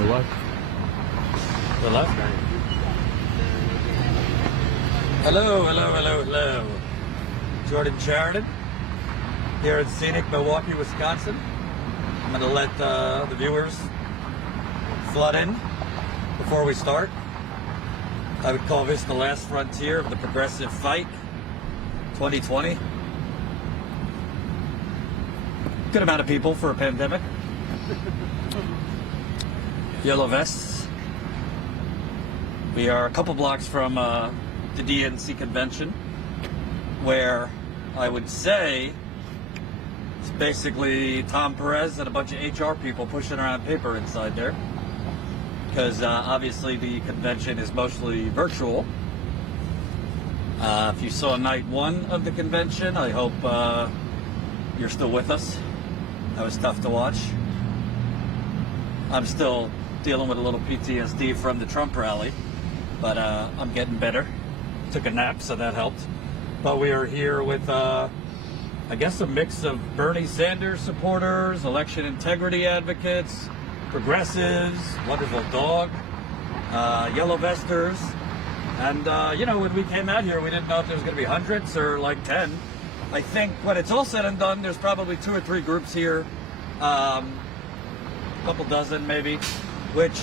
Milwaukee. Hello? Hello. Jordan Sheridan here in scenic Milwaukee, Wisconsin. I'm going to let the viewers flood in before we start. I would call this the last frontier of the progressive fight, 2020. Good amount of people for a pandemic. Yellow vests. We are a couple blocks from the DNC convention, where I would say it's basically Tom Perez and a bunch of HR people pushing around paper inside there, because obviously the convention is mostly virtual. If you saw night one of the convention, I hope you're still with us. That was tough to watch. I'm still dealing with a little PTSD from the Trump rally, but I'm getting better. Took a nap, so that helped. But we are here with, I guess, a mix of Bernie Sanders supporters, election integrity advocates, progressives, wonderful dog, yellow vesters. And, when we came out here, we didn't know if there was going to be hundreds or like 10. I think when it's all said and done, there's probably 2 or 3 groups here, a couple dozen maybe, which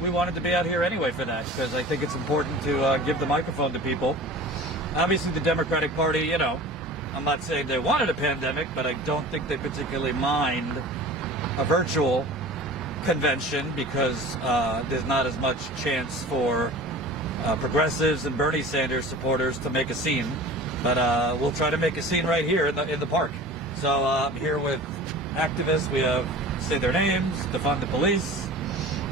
we wanted to be out here anyway for that, because I think it's important to give the microphone to people. Obviously the Democratic Party, I'm not saying they wanted a pandemic, but I don't think they particularly mind a virtual convention, because there's not as much chance for progressives and Bernie Sanders supporters to make a scene. But we'll try to make a scene right here in the park. So I'm here with activists. We have Say Their Names, Defund the Police,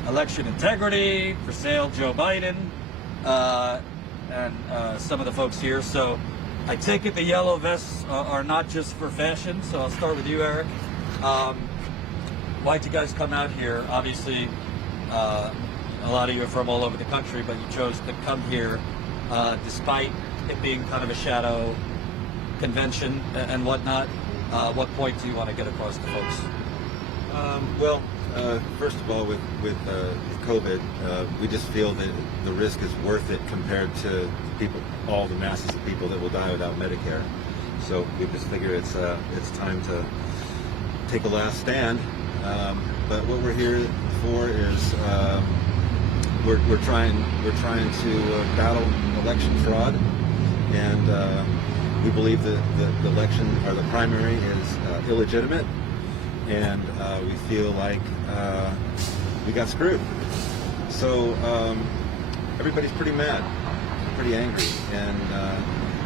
Election Integrity, For Sale Joe Biden, and some of the folks here. So I take it the yellow vests are not just for fashion. So I'll start with you, Eric. Why'd you guys come out here? Obviously, a lot of you are from all over the country, but you chose to come here despite it being kind of a shadow convention and whatnot. What point do you want to get across to folks? First of all, with COVID, we just feel that the risk is worth it compared to people, all the masses of people that will die without Medicare. So we just figure it's time to take a last stand. But what we're here for is we're trying to battle election fraud, and we believe that the election or the primary is illegitimate, and we feel like we got screwed. So everybody's pretty mad, pretty angry, and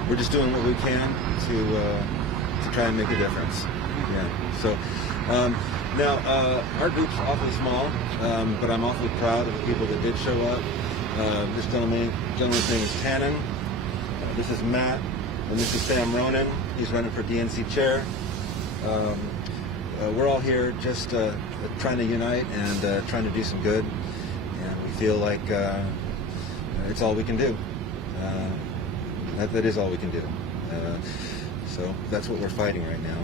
we're just doing what we can to try and make a difference. Yeah. So now our group's awfully small, but I'm awfully proud of the people that did show up. This gentleman's name is Tannen. This is Matt, and this is Sam Ronan. He's running for DNC chair. We're all here just trying to unite and trying to do some good, and we feel like it's all we can do. That is all we can do. So that's what we're fighting right now.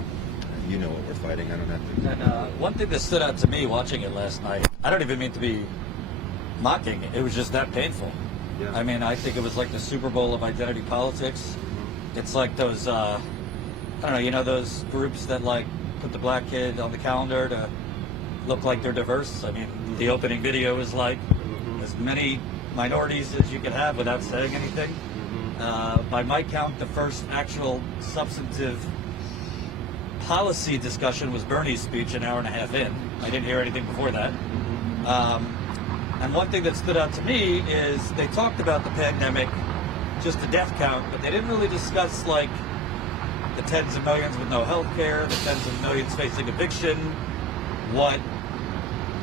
You know what we're fighting. I don't have to. And one thing that stood out to me watching it last night, I don't even mean to be mocking, it was just that painful. Yeah. I mean, I think it was like the Super Bowl of identity politics. It's like those, I don't know, those groups that like put the black kid on the calendar to look like they're diverse. I mean, the opening video is like as many minorities as you can have without saying anything. By my count, the first actual substantive policy discussion was Bernie's speech an hour and a half in. I didn't hear anything before that. And one thing that stood out to me is they talked about the pandemic, just the death count, but they didn't really discuss like the tens of millions with no health care, the tens of millions facing eviction, what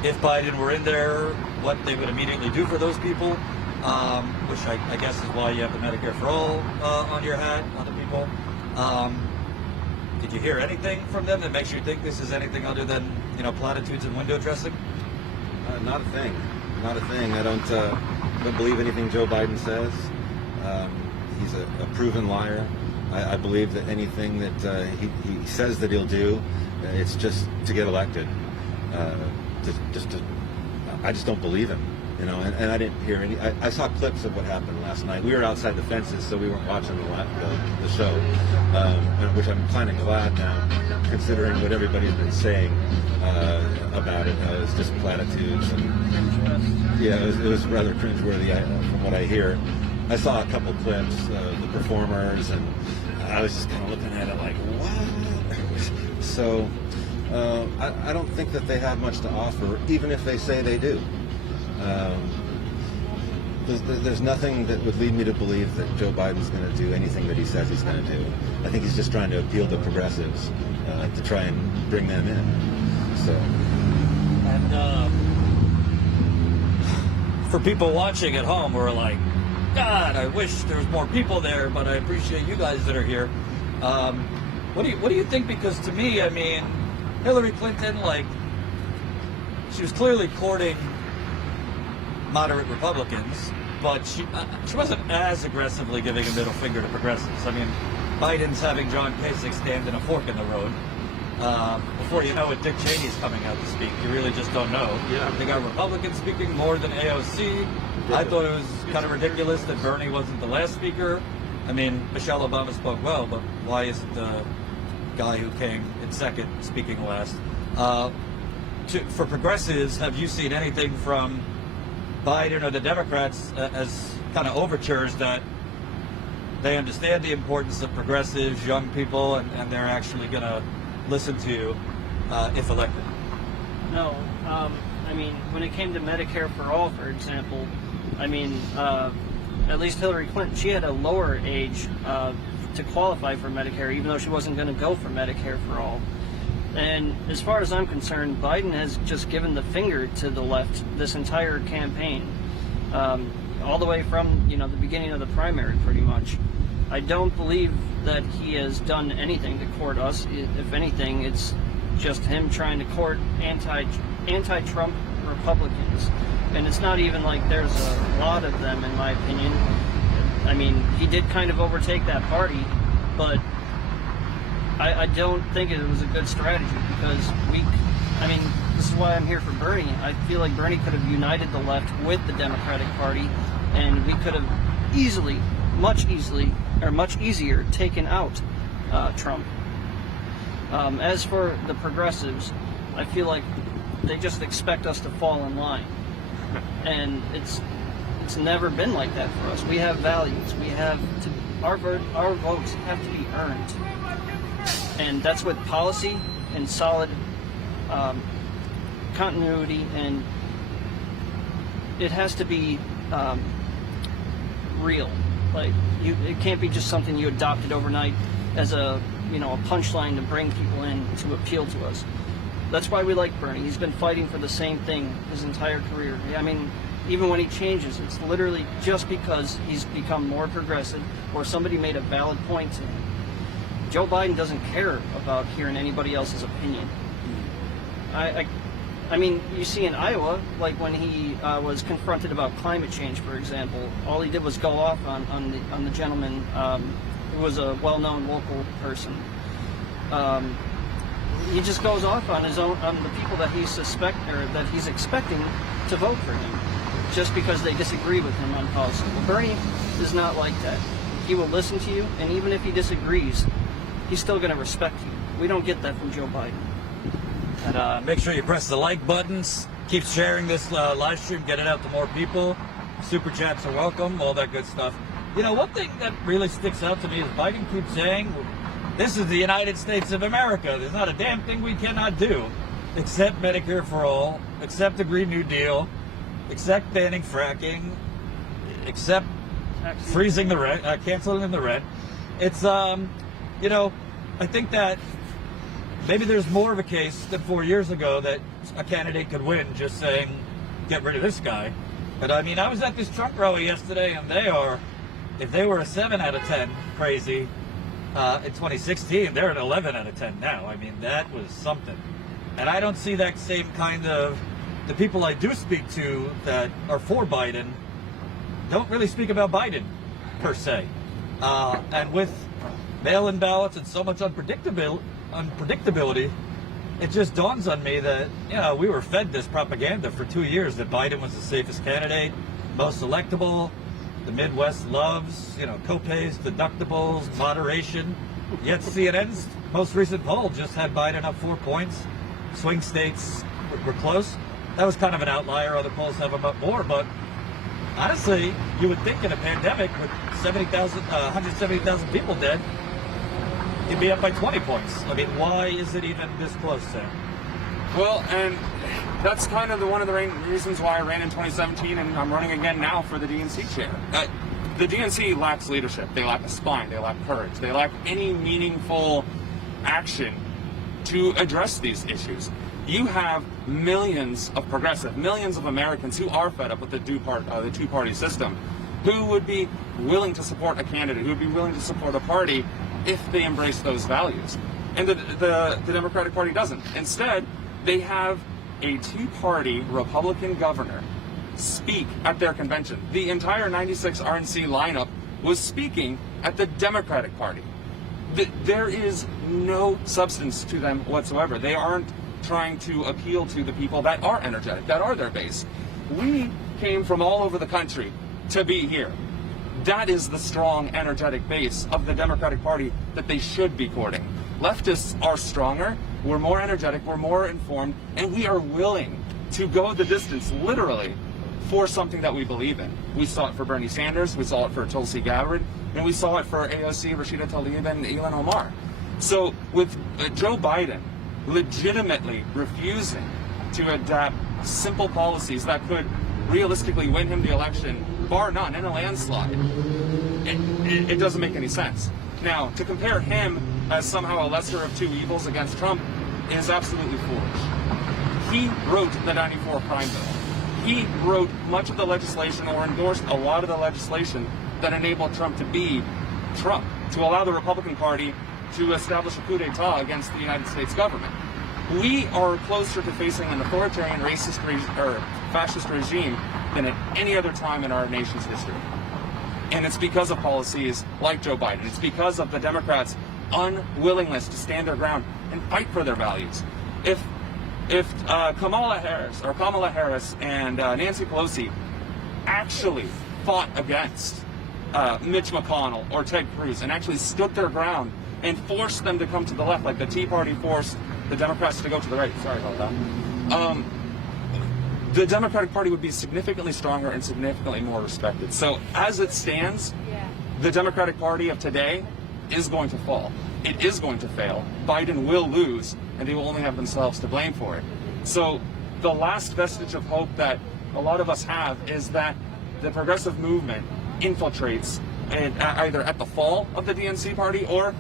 if Biden were in there, what they would immediately do for those people, which I guess is why you have the Medicare for All on your hat, on the people. Did you hear anything from them that makes you think this is anything other than, platitudes and window dressing? Not a thing. Not a thing. I don't believe anything Joe Biden says. He's a proven liar. I believe that anything that he says that he'll do, it's just to get elected. I just don't believe him. You know, and I didn't hear any. I saw clips of what happened last night. We were outside the fences, so we weren't watching the show, which I'm kind of glad now, considering what everybody's been saying about it. It was just platitudes. And, yeah, it was rather cringeworthy from what I hear. I saw a couple clips of the performers, and I was just kind of looking at it like, what? So I don't think that they have much to offer, even if they say they do. There's nothing that would lead me to believe that Joe Biden's going to do anything that he says he's going to do. I think he's just trying to appeal to progressives to try and bring them in. So, and for people watching at home who are like, God, I wish there was more people there, but I appreciate you guys that are here. What do you think? Because to me, I mean, Hillary Clinton, like, she was clearly courting moderate Republicans, but she wasn't as aggressively giving a middle finger to progressives. I mean, Biden's having John Kasich stand in a fork in the road. Before you know it, Dick Cheney's coming out to speak. You really just don't know. Yeah. They got Republicans speaking more than AOC. I thought it was kind of ridiculous that Bernie wasn't the last speaker. I mean, Michelle Obama spoke well, but why isn't the guy who came in second speaking last? For progressives, have you seen anything from Biden or the Democrats as kind of overtures that they understand the importance of progressives, young people, and they're actually going to listen to you if elected? No. I mean, when it came to Medicare for All, for example, I mean, at least Hillary Clinton, she had a lower age to qualify for Medicare, even though she wasn't going to go for Medicare for All. And as far as I'm concerned, Biden has just given the finger to the left this entire campaign, all the way from, you know, the beginning of the primary, pretty much. I don't believe that he has done anything to court us. If anything, it's just him trying to court anti-Trump Republicans. And it's not even like there's a lot of them, in my opinion. I mean, he did kind of overtake that party, but I don't think it was a good strategy, because I mean, this is why I'm here for Bernie. I feel like Bernie could have united the left with the Democratic Party, and we could have much easier taken out Trump. As for the progressives, I feel like they just expect us to fall in line, and it's never been like that for us. We have values. We have to, our votes have to be earned. And that's with policy and solid continuity, and it has to be real. Like, it can't be just something you adopted overnight as a punchline to bring people in to appeal to us. That's why we like Bernie. He's been fighting for the same thing his entire career. I mean, even when he changes, it's literally just because he's become more progressive or somebody made a valid point to him. Joe Biden doesn't care about hearing anybody else's opinion. I mean, you see in Iowa, like when he was confronted about climate change, for example, all he did was go off on the gentleman who was a well-known local person. He just goes off on the people that he's expecting to vote for him, just because they disagree with him on policy. Well, Bernie is not like that. He will listen to you, and even if he disagrees, he's still going to respect you. We don't get that from Joe Biden. And make sure you press the like buttons. Keep sharing this live stream. Get it out to more people. Super chats are welcome. All that good stuff. You know, one thing that really sticks out to me is Biden keeps saying, this is the United States of America. There's not a damn thing we cannot do except Medicare for All, except the Green New Deal, except banning fracking, except freezing the rent, canceling the rent. It's, you know, I think that maybe there's more of a case than 4 years ago that a candidate could win just saying, get rid of this guy. But I mean, I was at this Trump rally yesterday, and if they were a 7 out of 10 crazy in 2016, they're an 11 out of 10 now. I mean, that was something. And I don't see that same kind of, the people I do speak to that are for Biden don't really speak about Biden, per se. And with mail-in ballots and so much unpredictability, it just dawns on me that, we were fed this propaganda for 2 years that Biden was the safest candidate, most electable, the Midwest loves, co-pays, deductibles, moderation. Yet CNN's most recent poll just had Biden up 4 points. Swing states were close. That was kind of an outlier. Other polls have him up more, but honestly, you would think in a pandemic with 170,000 people dead, you'd be up by 20 points. I mean, why is it even this close, Sam? Well, and that's kind of one of the reasons why I ran in 2017, and I'm running again now for the DNC chair. The DNC lacks leadership. They lack a spine. They lack courage. They lack any meaningful action to address these issues. You have millions of Americans who are fed up with the two-party system, who would be willing to support a candidate, who would be willing to support a party if they embrace those values. And the Democratic Party doesn't. Instead, they have a two-party Republican governor speak at their convention. The entire 96 RNC lineup was speaking at the Democratic Party. There is no substance to them whatsoever. They aren't trying to appeal to the people that are energetic, that are their base. We came from all over the country to be here. That is the strong, energetic base of the Democratic Party that they should be courting. Leftists are stronger, we're more energetic, we're more informed, and we are willing to go the distance, literally, for something that we believe in. We saw it for Bernie Sanders, we saw it for Tulsi Gabbard, and we saw it for AOC, Rashida Tlaib, and Ilhan Omar. So with Joe Biden legitimately refusing to adapt simple policies that could realistically win him the election, bar none, in a landslide, it doesn't make any sense. Now, to compare him as somehow a lesser of two evils against Trump is absolutely foolish. He wrote the 94 crime bill. He wrote much of the legislation, or endorsed a lot of the legislation that enabled Trump to be Trump, to allow the Republican Party to establish a coup d'etat against the United States government. We are closer to facing an authoritarian, racist, or fascist regime than at any other time in our nation's history. And it's because of policies like Joe Biden. It's because of the Democrats' unwillingness to stand their ground and fight for their values. If Kamala Harris and Nancy Pelosi actually fought against Mitch McConnell or Ted Cruz and actually stood their ground and forced them to come to the left, like the Tea Party forced the Democrats to go to the right. Sorry about that. The Democratic Party would be significantly stronger and significantly more respected. So as it stands, the Democratic Party of today is going to fall. It is going to fail. Biden will lose, and they will only have themselves to blame for it. So the last vestige of hope that a lot of us have is that the progressive movement infiltrates either at the fall of the DNC party or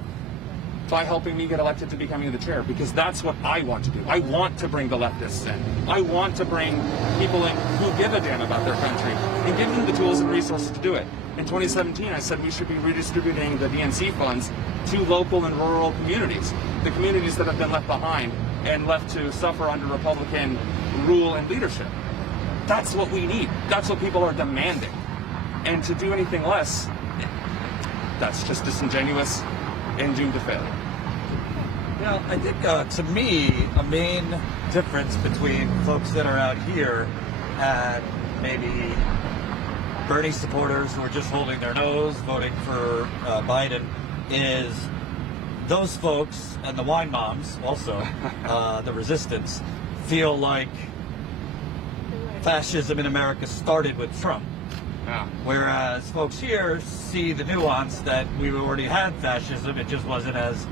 by helping me get elected to becoming the chair, because that's what I want to do. I want to bring the leftists in. I want to bring people in who give a damn about their country and give them the tools and resources to do it. In 2017, I said we should be redistributing the DNC funds to local and rural communities, the communities that have been left behind and left to suffer under Republican rule and leadership. That's what we need. That's what people are demanding. And to do anything less, that's just disingenuous and doomed to failure. I think to me, a main difference between folks that are out here and maybe Bernie supporters who are just holding their nose, voting for Biden, is those folks and the wine moms, also, the resistance, feel like fascism in America started with Trump. Yeah. Whereas folks here see the nuance that we already had fascism, it just wasn't as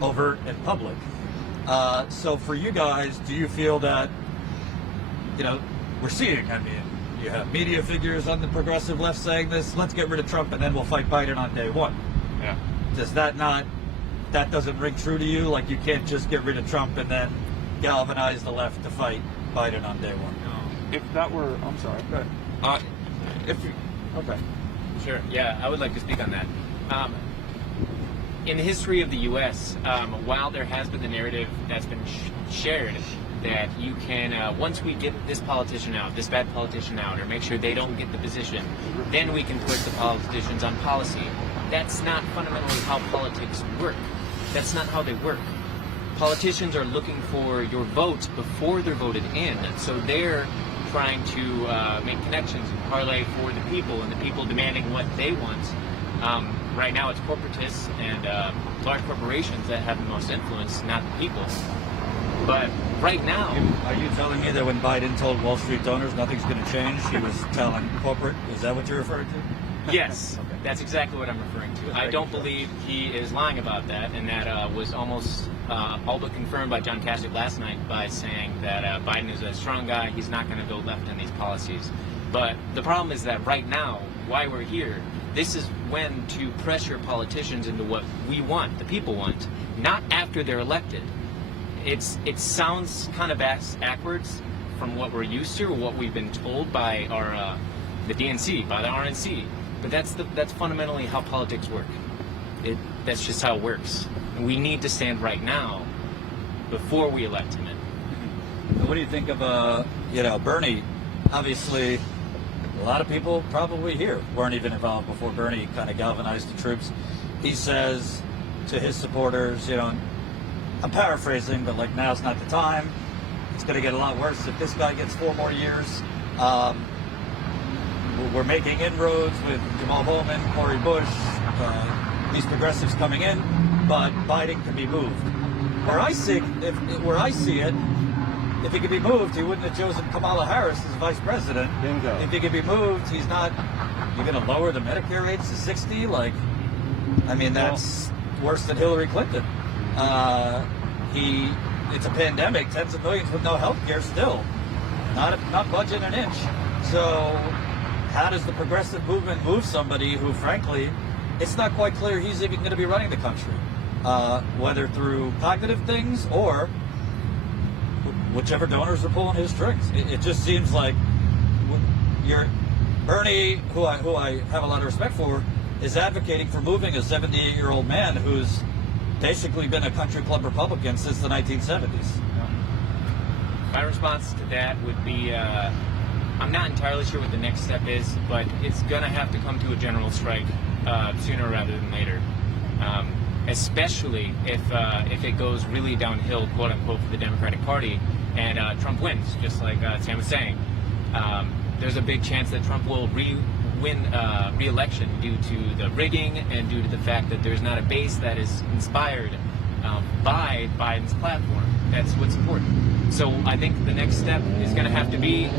overt and public. So for you guys, do you feel that, we're seeing, you have media figures on the progressive left saying this, let's get rid of Trump and then we'll fight Biden on day one. Yeah. Does that doesn't ring true to you? Like you can't just get rid of Trump and then galvanize the left to fight Biden on day one? If that were, I'm sorry, go ahead. Okay. Sure. Yeah, I would like to speak on that. In the history of the U.S., while there has been the narrative that's been shared that you can, once we get this politician out, this bad politician out, or make sure they don't get the position, then we can put the politicians on policy. That's not fundamentally how politics work. That's not how they work. politicians are looking for your votes before they're voted in. So they're trying to make connections and parlay for the people, and the people demanding what they want. Right now, it's corporatists and large corporations that have the most influence, not the people. But right now, Are you telling me that when Biden told Wall Street donors nothing's going to change, he was telling corporate? Is that what you're referring to? yes, that's exactly what I'm referring to. I don't believe he is lying about that, and that was almost all but confirmed by John Kasich last night by saying that Biden is a strong guy. He's not going to go left in these policies. But the problem is that right now, why we're here, this is when to pressure politicians into what we want, the people want, not after they're elected. It sounds kind of backwards from what we're used to or what we've been told by our the DNC, by the RNC. But that's fundamentally how politics work. That's just how it works. And we need to stand right now before we elect him in. What do you think of Bernie? Obviously, a lot of people probably here weren't even involved before Bernie kind of galvanized the troops. He says to his supporters, I'm paraphrasing, but like, now's not the time. It's going to get a lot worse if this guy gets 4 more years. We're making inroads with Jamal Bowman, Cory Bush, these progressives coming in, but Biden can be moved. Where I see it, if he could be moved, he wouldn't have chosen Kamala Harris as vice president. Bingo. If he could be moved, he's not. You're going to lower the Medicare age to 60? That's worse than Hillary Clinton. It's a pandemic, tens of millions with no health care still. Not budging an inch. So how does the progressive movement move somebody who, frankly, it's not quite clear he's even going to be running the country, whether through cognitive things or whichever donors are pulling his strings. It just seems like Bernie, who I have a lot of respect for, is advocating for moving a 78-year-old man who's basically been a country club Republican since the 1970s. My response to that would be, I'm not entirely sure what the next step is, but it's going to have to come to a general strike sooner rather than later. Especially if it goes really downhill, quote unquote, for the Democratic Party, and Trump wins, just like Sam was saying. There's a big chance that Trump will win re-election due to the rigging and due to the fact that there's not a base that is inspired by Biden's platform. That's what's important. So I think the next step is going to have to be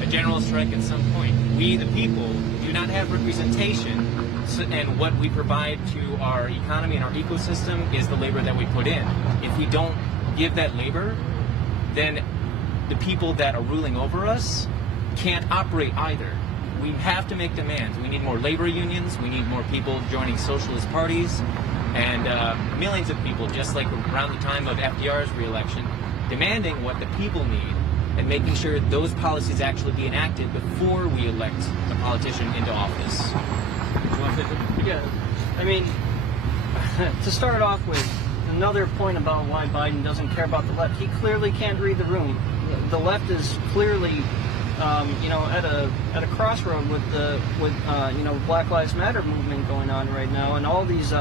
a general strike at some point. We, the people, do not have representation, and what we provide to our economy and our ecosystem is the labor that we put in. If we don't give that labor, then the people that are ruling over us can't operate either. We have to make demands. We need more labor unions. We need more people joining socialist parties, and millions of people, just like around the time of FDR's re-election, demanding what the people need and making sure those policies actually be enacted before we elect a politician into office. Yeah, to start off with, another point about why Biden doesn't care about the left, he clearly can't read the room. The left is clearly, at a crossroad with Black Lives Matter movement going on right now, and all these,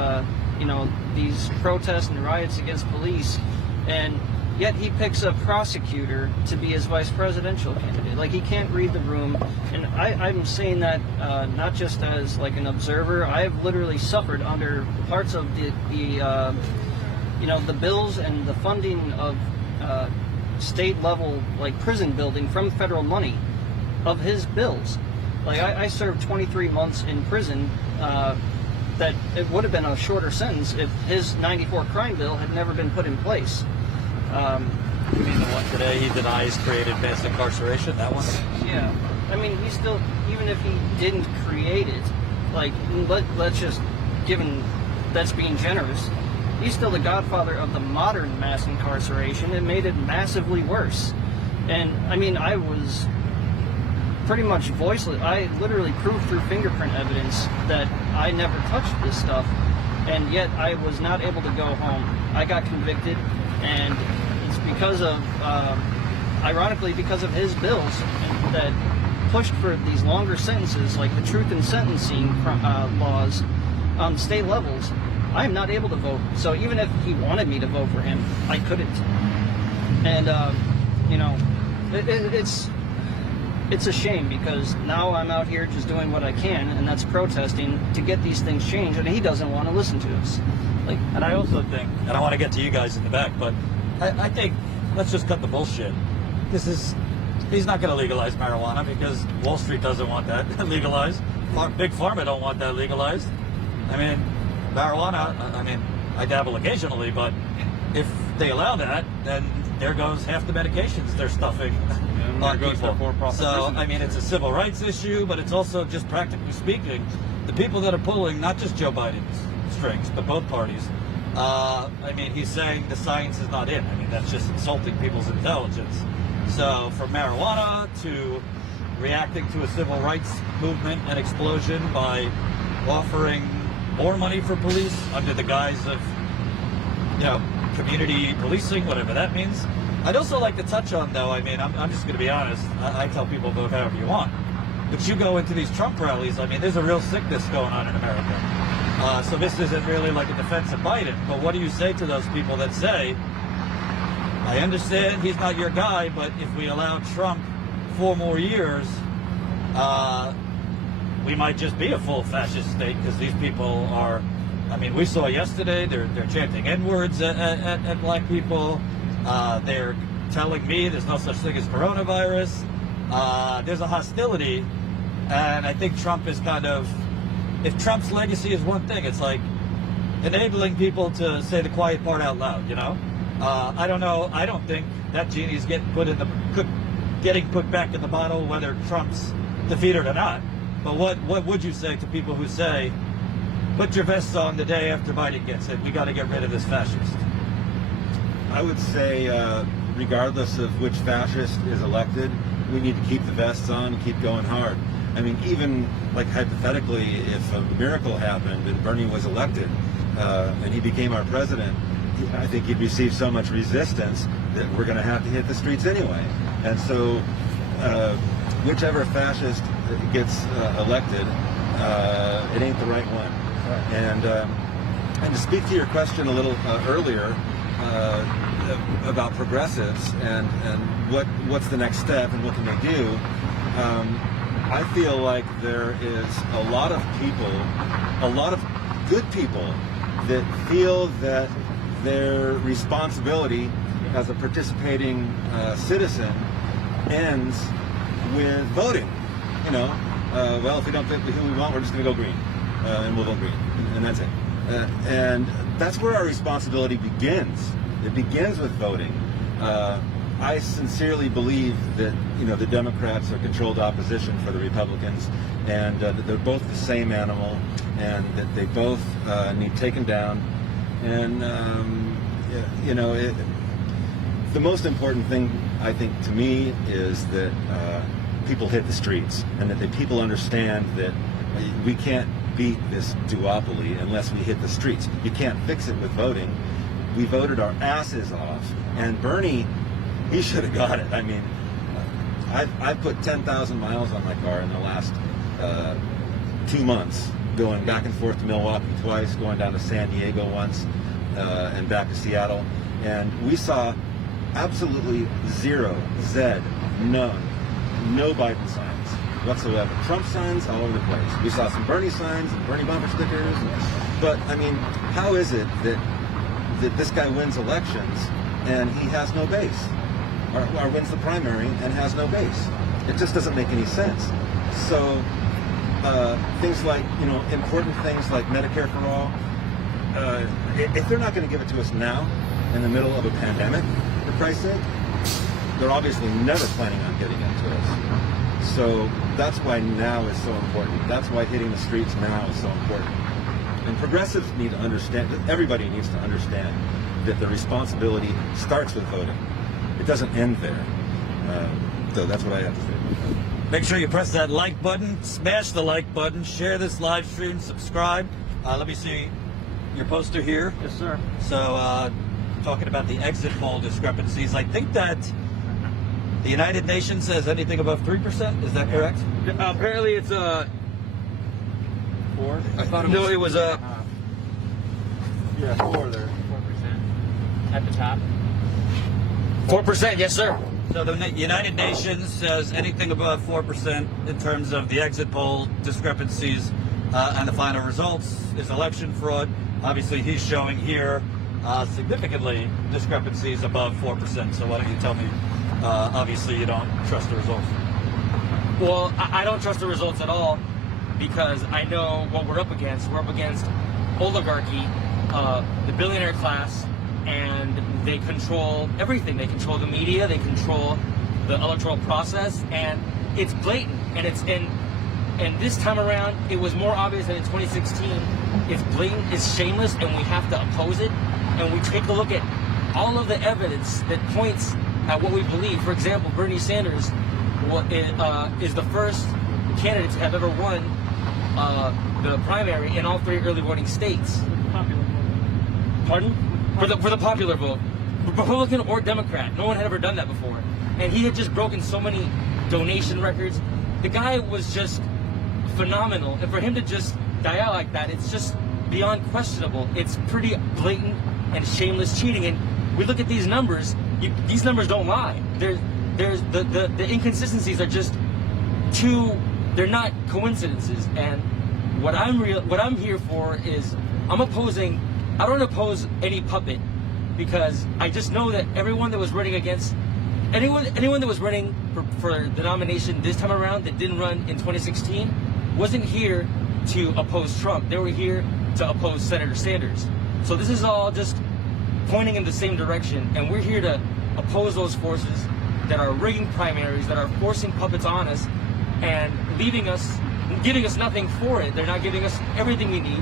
these protests and riots against police, and yet he picks a prosecutor to be his vice presidential candidate. Like, he can't read the room. And I'm saying that not just as like an observer. I have literally suffered under parts of the bills and the funding of state level like prison building from federal money of his bills. Like, I served 23 months in prison. That it would have been a shorter sentence if his 94 crime bill had never been put in place. You mean the one today he denies created mass incarceration? That one? Yeah. He still, even if he didn't create it, like, let's just, given that's being generous, he's still the godfather of the modern mass incarceration and made it massively worse. And, I was pretty much voiceless. I literally proved through fingerprint evidence that I never touched this stuff, and yet I was not able to go home. I got convicted, and it's because of, ironically, because of his bills that pushed for these longer sentences, like the truth in sentencing laws on state levels. I am not able to vote. So even if he wanted me to vote for him, I couldn't. And you know, it's a shame because now I'm out here just doing what I can, and that's protesting to get these things changed, and he doesn't want to listen to us. Like, And I also think, and I want to get to you guys in the back, but I think let's just cut the bullshit. He's not going to legalize marijuana because Wall Street doesn't want that legalized. Big Pharma don't want that legalized. I mean, marijuana, I mean, I dabble occasionally, but if they allow that, then there goes half the medications they're stuffing on there goes people. the for-profit So, prison I mean, it's a civil rights issue, but it's also just practically speaking, the people that are pulling, not just Joe Biden's strings, but both parties, I mean, he's saying the science is not in. I mean, that's just insulting people's intelligence. So from marijuana to reacting to a civil rights movement and explosion by offering more money for police under the guise of, you know, community policing, whatever that means. I'd also like to touch on, though, I mean, I'm just going to be honest, I tell people vote however you want. But you go into these Trump rallies, I mean, there's a real sickness going on in America. So this isn't really like a defense of Biden, but what do you say to those people that say, I understand he's not your guy, but if we allow Trump 4 more years, we might just be a full fascist state because these people are, I mean, we saw yesterday, they're chanting N-words at black people. They're telling me there's no such thing as coronavirus. There's a hostility, and I think Trump is kind of, if Trump's legacy is one thing, it's like enabling people to say the quiet part out loud, you know? I don't know. I don't think that genie's getting put back in the bottle, whether Trump's defeated or not. But what would you say to people who say, put your vests on the day after Biden gets it, we got to get rid of this fascist? I would say, regardless of which fascist is elected, we need to keep the vests on and keep going hard. I mean, even like hypothetically, if a miracle happened and Bernie was elected and he became our president, I think he'd receive so much resistance that we're going to have to hit the streets anyway. And so, whichever fascist gets elected, it ain't the right one. And to speak to your question a little earlier about progressives and what's the next step and what can they do, I feel like there is a lot of people, a lot of good people that feel that their responsibility as a participating citizen ends with voting. You know, well, if we don't pick who we want, we're just going to go green, and we'll vote green, and that's it. And that's where our responsibility begins. It begins with voting. I sincerely believe that, you know, the Democrats are controlled opposition for the Republicans, and that they're both the same animal, and that they both need taken down. And you know, the most important thing, I think, to me is that people hit the streets, and that people understand that we can't beat this duopoly unless we hit the streets. You can't fix it with voting. We voted our asses off, and Bernie, he should have got it. I mean, I've put 10,000 miles on my car in the last 2 months, going back and forth to Milwaukee twice, going down to San Diego once, and back to Seattle. And we saw absolutely zero, Z, none, no Biden signs whatsoever. Trump signs all over the place. We saw some Bernie signs and Bernie bumper stickers. But, I mean, how is it that this guy wins elections and he has no base? Or wins the primary and has no base? It just doesn't make any sense. So things like, you know, important things like Medicare for all, if they're not going to give it to us now in the middle of a pandemic, for Christ's sake, they're obviously never planning on getting it to us. So that's why now is so important. That's why hitting the streets now is so important. And progressives need to understand, everybody needs to understand that the responsibility starts with voting. It doesn't end there. So that's what I have to say. Make sure you press that like button, smash the like button, share this live stream, subscribe. Let me see your poster here. yes, sir. So, talking about the exit poll discrepancies, I think that the United Nations says anything above 3%. Is that correct? Apparently it's 4. I thought no, it was Yeah, 4 there. 4% at the top. 4%, yes, sir. So the United Nations says anything above 4% in terms of the exit poll discrepancies and the final results is election fraud. Obviously, he's showing here significantly discrepancies above 4%. So why don't you tell me, obviously you don't trust the results. Well, I don't trust the results at all because I know what we're up against. We're up against oligarchy, the billionaire class, and they control everything. They control the media, they control the electoral process, and it's blatant. And this time around, it was more obvious than in 2016. It's blatant, it's shameless, and we have to oppose it. And we take a look at all of the evidence that points at what we believe. For example, Bernie Sanders is the first candidate to have ever won the primary in all 3 early voting states. Popular vote. Pardon? For the popular vote, Republican or Democrat. No one had ever done that before. And he had just broken so many donation records. The guy was just phenomenal. And for him to just die out like that, it's just beyond questionable. It's pretty blatant and shameless cheating. And we look at these numbers, these numbers don't lie. There's the inconsistencies are just they're not coincidences. And what I'm here for is I don't oppose any puppet because I just know that everyone that was running against anyone that was running for the nomination this time around that didn't run in 2016 wasn't here to oppose Trump. They were here to oppose Senator Sanders. So this is all just pointing in the same direction, and we're here to oppose those forces that are rigging primaries, that are forcing puppets on us and giving us nothing for it. They're not giving us everything we need.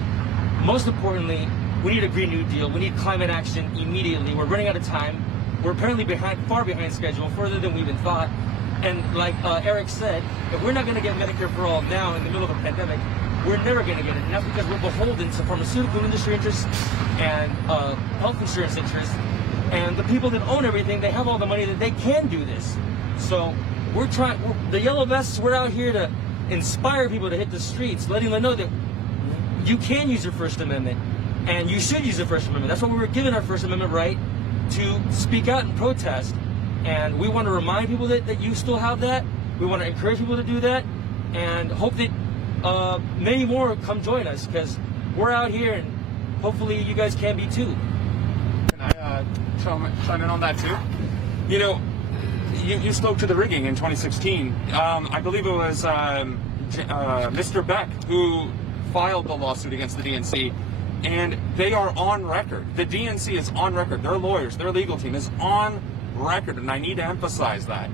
Most importantly, we need a Green New Deal. We need climate action immediately. We're running out of time. We're apparently far behind schedule, further than we even thought. And like Eric said, if we're not going to get Medicare for all now in the middle of a pandemic, we're never going to get it. And that's because we're beholden to pharmaceutical industry interests and health insurance interests. And the people that own everything, they have all the money that they can do this. So the yellow vests, we're out here to inspire people to hit the streets, letting them know that you can use your First Amendment. And you should use the First Amendment. That's why we were given our First Amendment right to speak out and protest. And we want to remind people that you still have that. We want to encourage people to do that. And hope that many more come join us because we're out here and hopefully you guys can be too. Can I chime in on that too? You know, you spoke to the rigging in 2016. I believe it was Mr. Beck who filed the lawsuit against the DNC. And they are on record. The DNC is on record. Their lawyers, their legal team is on record, and I need to emphasize that,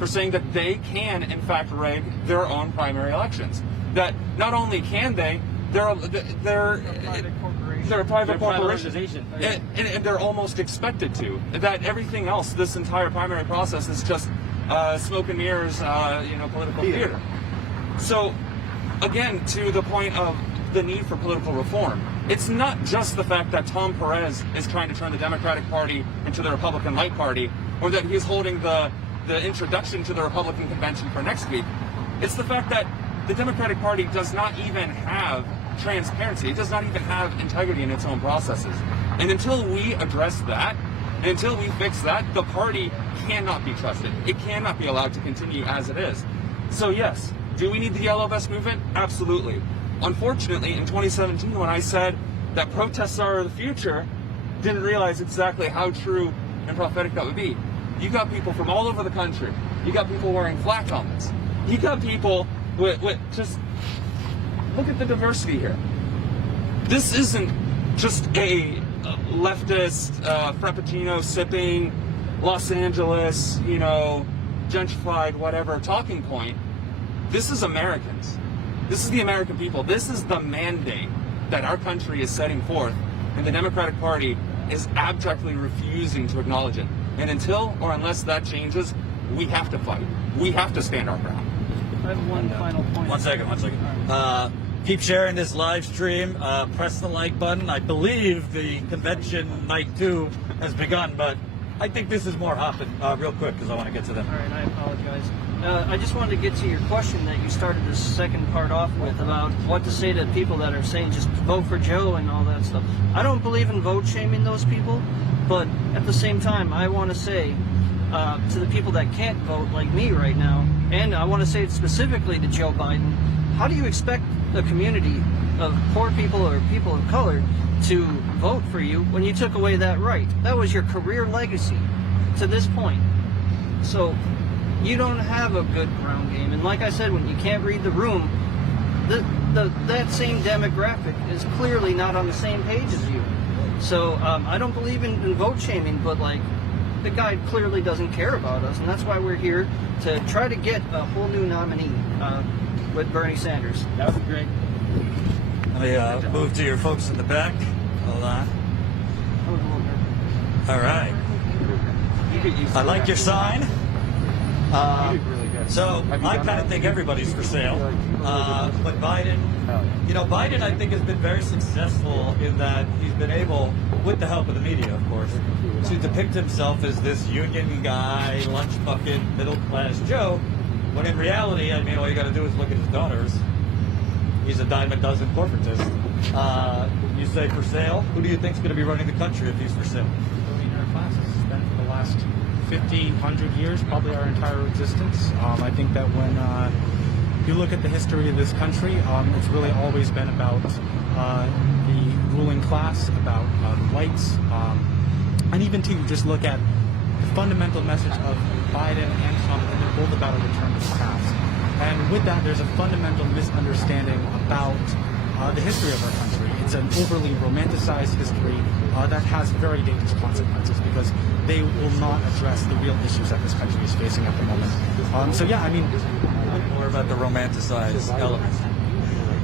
for saying that they can, in fact, rig their own primary elections. That not only can they're a private corporation, and they're almost expected to. That everything else, this entire primary process, is just smoke and mirrors, political theater. So, again, to the point of the need for political reform. It's not just the fact that Tom Perez is trying to turn the Democratic Party into the Republican Light Party, or that he's holding the introduction to the Republican convention for next week. It's the fact that the Democratic Party does not even have transparency. It does not even have integrity in its own processes. And until we address that, and until we fix that, the party cannot be trusted. It cannot be allowed to continue as it is. So yes, do we need the Yellow Vest movement? Absolutely. Unfortunately, in 2017, when I said that protests are the future, didn't realize exactly how true and prophetic that would be. You got people from all over the country. You got people wearing flak helmets. You got people with just look at the diversity here. This isn't just a leftist, Frappuccino sipping, Los Angeles, gentrified, whatever talking point. This is Americans. This is the American people. This is the mandate that our country is setting forth, and the Democratic Party is abjectly refusing to acknowledge it. And until or unless that changes, we have to fight. We have to stand our ground. I have one final point. One second. Keep sharing this live stream. Press the like button. I believe the convention night 2 has begun, but I think this is more hopping real quick because I want to get to them. All right, I apologize. I just wanted to get to your question that you started this second part off with about what to say to people that are saying just vote for Joe and all that stuff. I don't believe in vote shaming those people, but at the same time, I want to say to the people that can't vote like me right now, and I want to say it specifically to Joe Biden, how do you expect a community of poor people or people of color to vote for you when you took away that right? That was your career legacy to this point. So you don't have a good ground game, and like I said, when you can't read the room, that same demographic is clearly not on the same page as you. So I don't believe in vote shaming, but like the guy clearly doesn't care about us, and that's why we're here to try to get a whole new nominee with Bernie Sanders. That would be great. Let me move to your folks in the back. Hold on. All right. I like your sign. So I kind of think everybody's for sale. But Biden, Biden I think has been very successful in that he's been able, with the help of the media, of course, to depict himself as this union guy, lunch bucket, middle class Joe, when in reality, I mean, all you got to do is look at his donors. He's a dime a dozen corporatist. You say for sale? Who do you think's going to be running the country if he's for sale? Billionaire class has been for the last 50, 100 years, probably our entire existence. I think that when you look at the history of this country, it's really always been about the ruling class, about whites, and even to just look at the fundamental message of Biden and Trump, and they're both about a return to the past. And with that, there's a fundamental misunderstanding about the history of our country. It's an overly romanticized history that has very dangerous consequences because they will not address the real issues that this country is facing at the moment. So yeah, I mean, More about the romanticized element.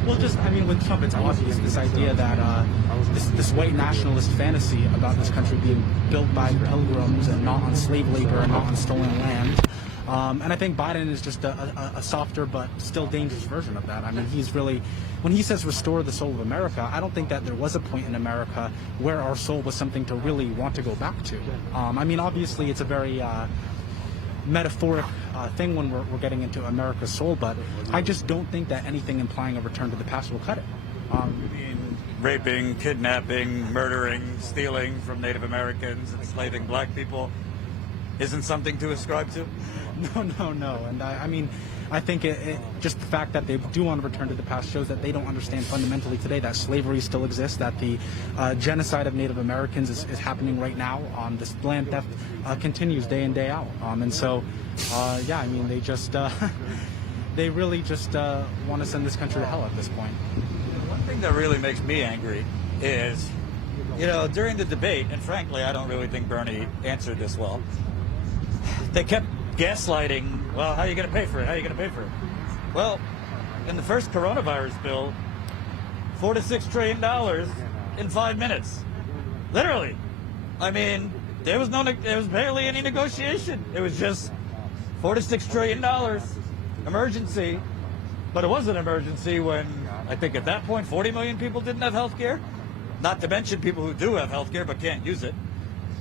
well, just I mean, with Trump, it's obvious this idea that this white nationalist fantasy about this country being built by pilgrims and not on slave labor and not on stolen land. And I think Biden is just a softer but still dangerous version of that. I mean, he's really, when he says restore the soul of America, I don't think that there was a point in America where our soul was something to really want to go back to. I mean, obviously, it's a very metaphoric thing when we're getting into America's soul, but I just don't think that anything implying a return to the past will cut it. Raping, kidnapping, murdering, stealing from Native Americans, enslaving black people isn't something to ascribe to? No. And I mean, I think it just the fact that they do want to return to the past shows that they don't understand fundamentally today that slavery still exists, that the genocide of Native Americans is happening right now. This land theft continues day in, day out. And so, yeah, I mean, they just, they really just want to send this country to hell at this point. One thing that really makes me angry is, during the debate, and frankly, I don't really think Bernie answered this well, they kept gaslighting, well, how are you going to pay for it? How are you going to pay for it? Well, in the first coronavirus bill, $4 to $6 trillion in 5 minutes. Literally. I mean, there was barely any negotiation. It was just $4 to $6 trillion emergency. But it was an emergency when, I think at that point, 40 million people didn't have health care. Not to mention people who do have health care but can't use it.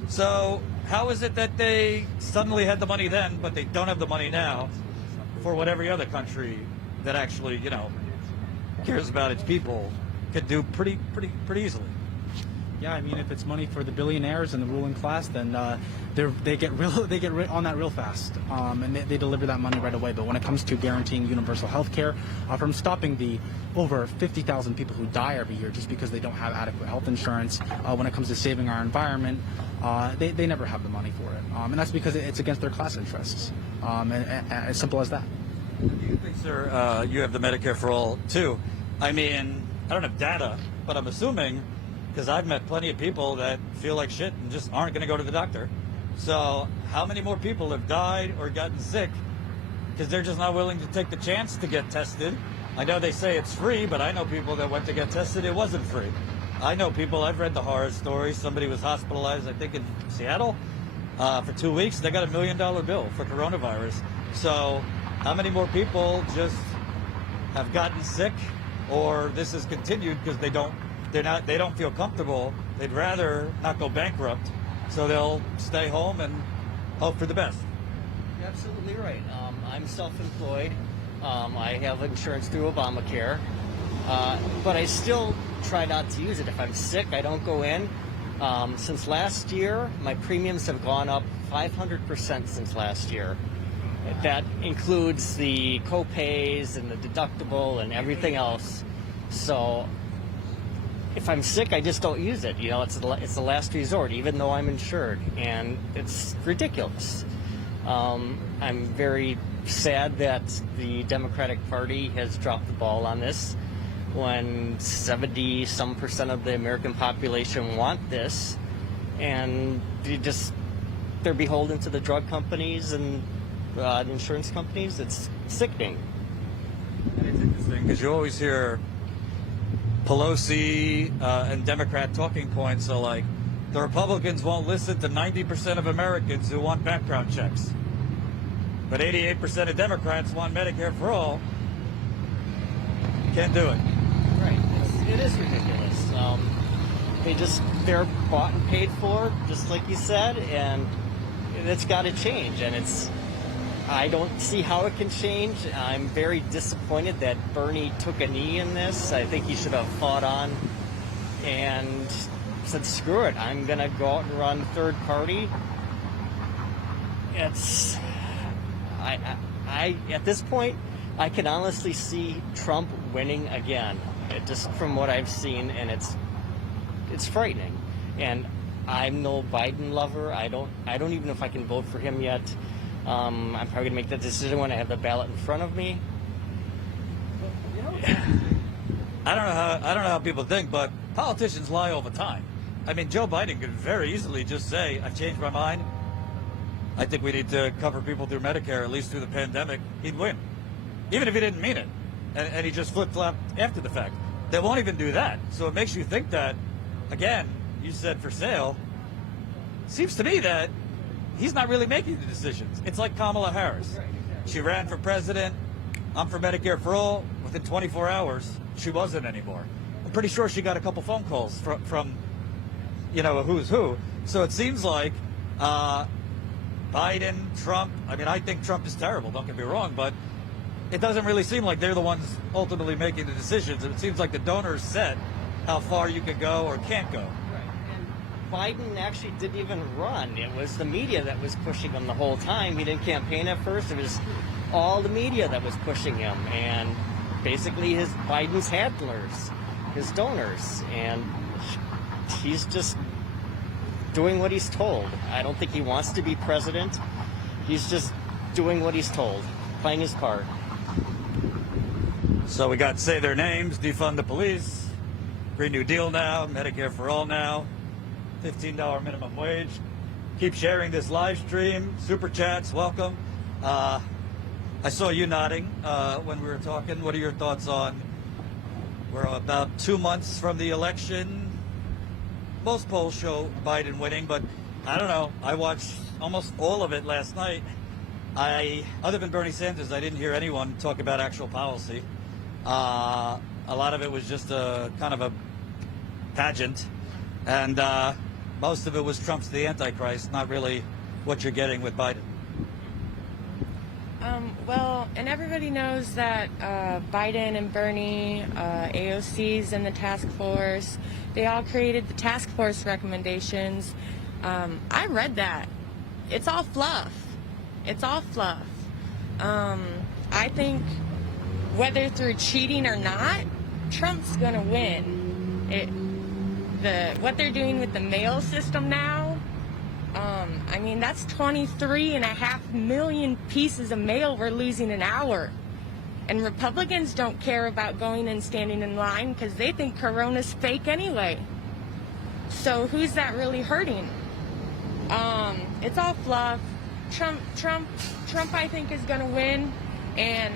So how is it that they suddenly had the money then, but they don't have the money now for what every other country that actually, cares about its people could do pretty easily? Yeah, I mean, if it's money for the billionaires and the ruling class, then they get on that real fast, and they deliver that money right away. But when it comes to guaranteeing universal health care, from stopping the over 50,000 people who die every year just because they don't have adequate health insurance, when it comes to saving our environment, they never have the money for it, and that's because it's against their class interests. And as simple as that. Do you think, sir, you have the Medicare for All too? I mean, I don't have data, but I'm assuming, because I've met plenty of people that feel like shit and just aren't going to go to the doctor. So how many more people have died or gotten sick because they're just not willing to take the chance to get tested? I know they say it's free, but I know people that went to get tested, it wasn't free. I know people, I've read the horror stories. Somebody was hospitalized, I think in Seattle, for 2 weeks. They got $1 million bill for coronavirus. So how many more people just have gotten sick, or this has continued because they don't feel comfortable? They'd rather not go bankrupt, so they'll stay home and hope for the best. You're absolutely right. I'm self-employed. I have insurance through Obamacare, but I still try not to use it. If I'm sick, I don't go in. Since last year, my premiums have gone up 500% since last year. That includes the co-pays and the deductible and everything else. So if I'm sick, I just don't use it. You know, it's the last resort, even though I'm insured, and it's ridiculous. I'm very sad that the Democratic Party has dropped the ball on this when 70-some% of the American population want this, and they're beholden to the drug companies and the insurance companies. It's sickening. And it's interesting because you always hear Pelosi and Democrat talking points are like, the Republicans won't listen to 90% of Americans who want background checks. But 88% of Democrats want Medicare for all. Can't do it. Right. It is ridiculous. They're bought and paid for, just like you said, and it's got to change. And I don't see how it can change. I'm very disappointed that Bernie took a knee in this. I think he should have fought on and said, screw it, I'm going to go out and run third party. At this point, I can honestly see Trump winning again, just from what I've seen, and it's frightening. And I'm no Biden lover. I don't even know if I can vote for him yet. I'm probably gonna make that decision when I have the ballot in front of me. I don't know how people think, but politicians lie all the time. I mean, Joe Biden could very easily just say, I've changed my mind. I think we need to cover people through Medicare, at least through the pandemic. He'd win, even if he didn't mean it. And he just flip-flopped after the fact. They won't even do that. So it makes you think that, again, you said for sale. Seems to me that he's not really making the decisions. It's like Kamala Harris. She ran for president. I'm for Medicare for all. Within 24 hours, she wasn't anymore. I'm pretty sure she got a couple phone calls from a who's who. So it seems like Biden, Trump. I mean, I think Trump is terrible, don't get me wrong, but it doesn't really seem like they're the ones ultimately making the decisions. And it seems like the donors set how far you can go or can't go. Biden actually didn't even run. It was the media that was pushing him the whole time. He didn't campaign at first. It was all the media that was pushing him, and basically Biden's handlers, his donors, and he's just doing what he's told. I don't think he wants to be president. He's just doing what he's told, playing his part. So we got say their names, defund the police, Green New Deal now, Medicare for all now, $15 minimum wage. Keep sharing this live stream. Super chats, welcome. I saw you nodding when we were talking. What are your thoughts on, we're about 2 months from the election. Most polls show Biden winning, but I don't know. I watched almost all of it last night. Other than Bernie Sanders, I didn't hear anyone talk about actual policy. A lot of it was just a kind of a pageant. And most of it was Trump's the Antichrist, not really what you're getting with Biden. Well, and everybody knows that Biden and Bernie, AOC's and the task force, they all created the task force recommendations. I read that. It's all fluff. It's all fluff. I think whether through cheating or not, Trump's gonna win. What they're doing with the mail system now, I mean, that's 23.5 million pieces of mail we're losing an hour. And Republicans don't care about going and standing in line because they think Corona's fake anyway. So who's that really hurting? It's all fluff. Trump, I think, is going to win. And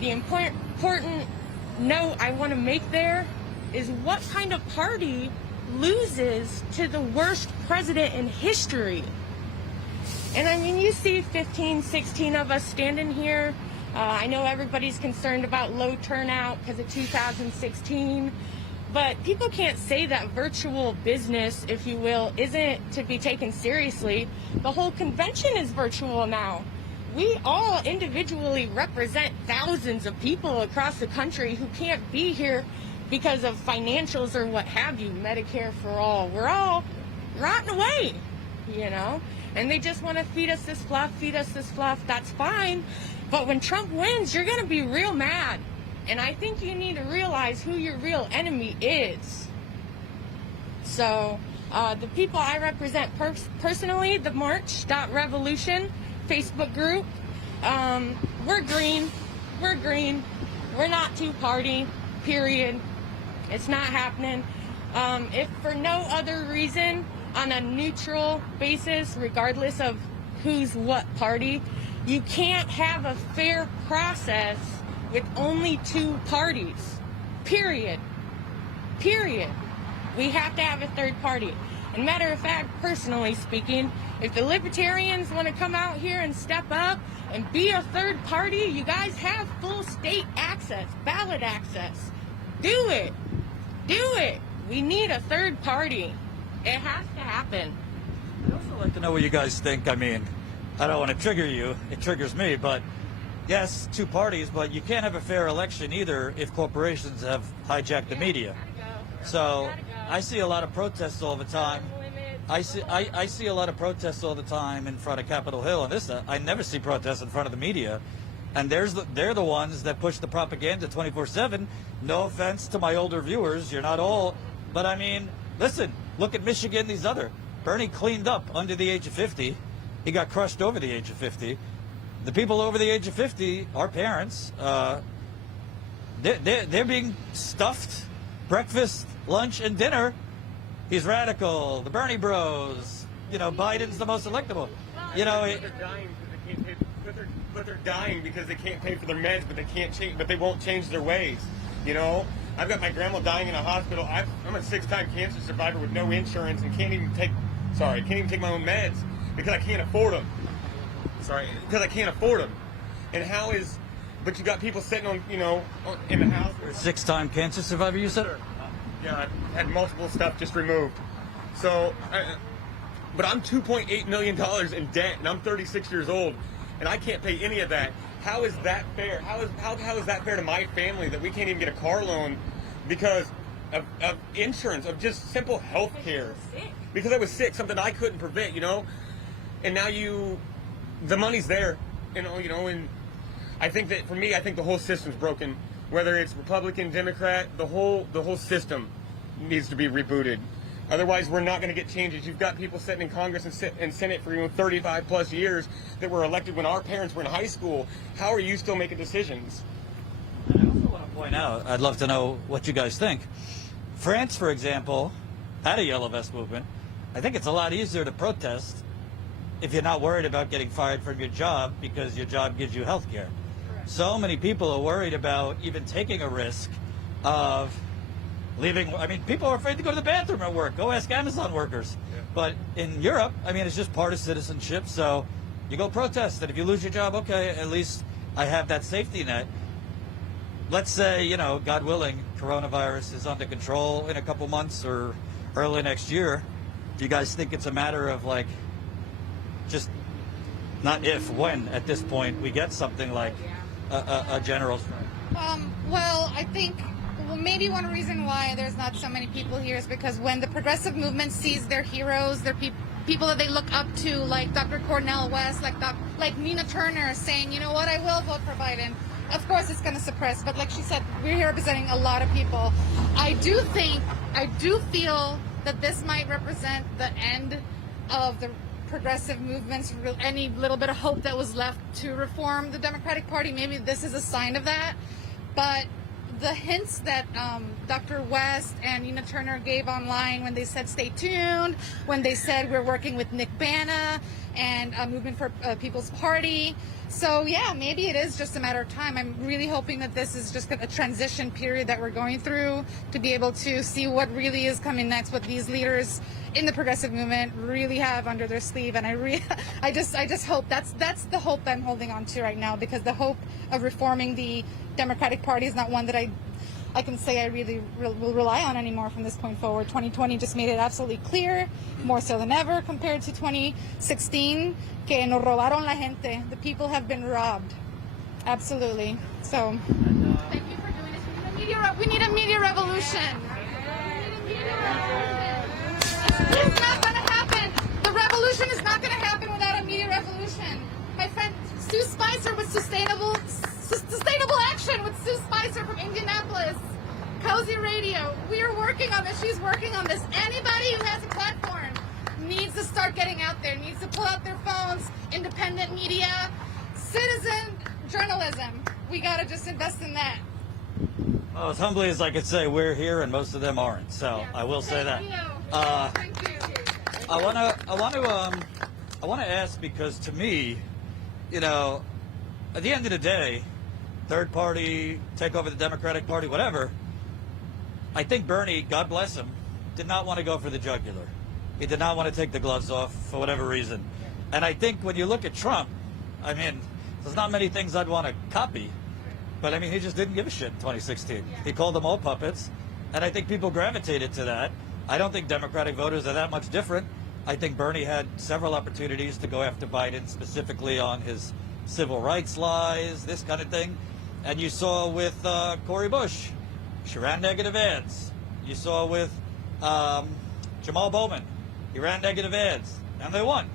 the important note I want to make there is what kind of party loses to the worst president in history? And I mean, you see 15, 16 of us standing here. I know everybody's concerned about low turnout because of 2016, but people can't say that virtual business, if you will, isn't to be taken seriously. The whole convention is virtual now. we all individually represent thousands of people across the country who can't be here because of financials or what have you. Medicare for all. We're all rotting away, you know? And they just want to feed us this fluff, feed us this fluff. That's fine. But when Trump wins, you're going to be real mad. And I think you need to realize who your real enemy is. So, the people I represent personally, the March.Revolution Facebook group, we're green. We're green. We're not two-party, period. It's not happening. If for no other reason, on a neutral basis, regardless of who's what party, you can't have a fair process with only two parties. Period. Period. We have to have a third party. And matter of fact, personally speaking, if the libertarians want to come out here and step up and be a third party, you guys have full state access, ballot access. Do it. Do it. We need a third party. It has to happen. I'd also like to know what you guys think. I mean, I don't want to trigger you. It triggers me, but yes, two parties, but you can't have a fair election either if corporations have hijacked the media. So I see a lot of protests all the time. I see a lot of protests all the time in front of Capitol Hill, and this I never see protests in front of the media. And they're the ones that push the propaganda 24/7. No offense to my older viewers, you're not all, but I mean, listen, look at Michigan. Bernie cleaned up under the age of 50. He got crushed over the age of 50. The people over the age of 50, our parents, they're being stuffed breakfast, lunch, and dinner. He's radical. The Bernie Bros. You know, Biden's the most electable. You know, they're dying because they can't pay for their meds, but they won't change their ways. You know, I've got my grandma dying in a hospital. I'm a 6-time cancer survivor with no insurance and can't even take my own meds because I can't afford them. Because I can't afford them. And but you got people sitting on, in the house. You're a 6-time cancer survivor, you said? Yeah, I've had multiple stuff just removed. So, but I'm $2.8 million in debt, and I'm 36 years old, and I can't pay any of that. How is that fair? How is that fair to my family that we can't even get a car loan because of insurance, of just simple health care? Because I was sick, something I couldn't prevent, And now the money's there, and I think that for me, I think the whole system's broken. Whether it's Republican, Democrat, the whole system needs to be rebooted. Otherwise, we're not going to get changes. You've got people sitting in Congress and Senate for 35 plus years that were elected when our parents were in high school. How are you still making decisions? I also want to point out, I'd love to know what you guys think. France, for example, had a Yellow Vest movement. I think it's a lot easier to protest if you're not worried about getting fired from your job because your job gives you health care. So many people are worried about even taking a risk of leaving. I mean, people are afraid to go to the bathroom at work. Go ask Amazon workers. Yeah. But in Europe, I mean, it's just part of citizenship. So you go protest, and if you lose your job, okay, at least I have that safety net. Let's say, God willing, coronavirus is under control in a couple months or early next year. Do you guys think it's a matter of just not if, when at this point we get something like a general strike? Well, I think maybe one reason why there's not so many people here is because when the progressive movement sees their heroes, their people that they look up to, like Dr. Cornel West, like Nina Turner, saying, you know what, I will vote for Biden. Of course, it's going to suppress, but like she said, we're here representing a lot of people. I do feel that this might represent the end of the progressive movements, any little bit of hope that was left to reform the Democratic Party. Maybe this is a sign of that. But the hints that Dr. West and Nina Turner gave online when they said stay tuned, when they said we're working with Nick Bana and Movement for People's Party. So yeah, maybe it is just a matter of time. I'm really hoping that this is just a transition period that we're going through to be able to see what really is coming next, what these leaders in the progressive movement really have under their sleeve. And I just hope that's the hope I'm holding on to right now, because the hope of reforming the Democratic Party is not one that I can say I really will rely on anymore from this point forward. 2020 just made it absolutely clear, more so than ever compared to 2016, que nos robaron la gente. The people have been robbed. Absolutely. So, thank you for doing this. We need a media revolution. It's not going to happen. The revolution is not going to happen without a media revolution. My friend Sue Spicer with Sustainable Action with Sue Spicer from Indianapolis. Cozy Radio. We are working on this. She's working on this. Anybody who has a platform needs to start getting out there, needs to pull out their phones, independent media, citizen journalism. We got to just invest in that. Well, as humbly as I could say, we're here and most of them aren't. So I will say that. Thank you. I want to ask, because to me, you know, at the end of the day, third party, take over the Democratic Party, whatever, I think Bernie, God bless him, did not want to go for the jugular. He did not want to take the gloves off for whatever reason. And I think when you look at Trump, I mean, there's not many things I'd want to copy, but I mean, he just didn't give a shit in 2016. He called them all puppets, and I think people gravitated to that. I don't think Democratic voters are that much different. I think Bernie had several opportunities to go after Biden, specifically on his civil rights lies, this kind of thing. And you saw with Cori Bush, she ran negative ads. You saw with Jamal Bowman, he ran negative ads, and they won.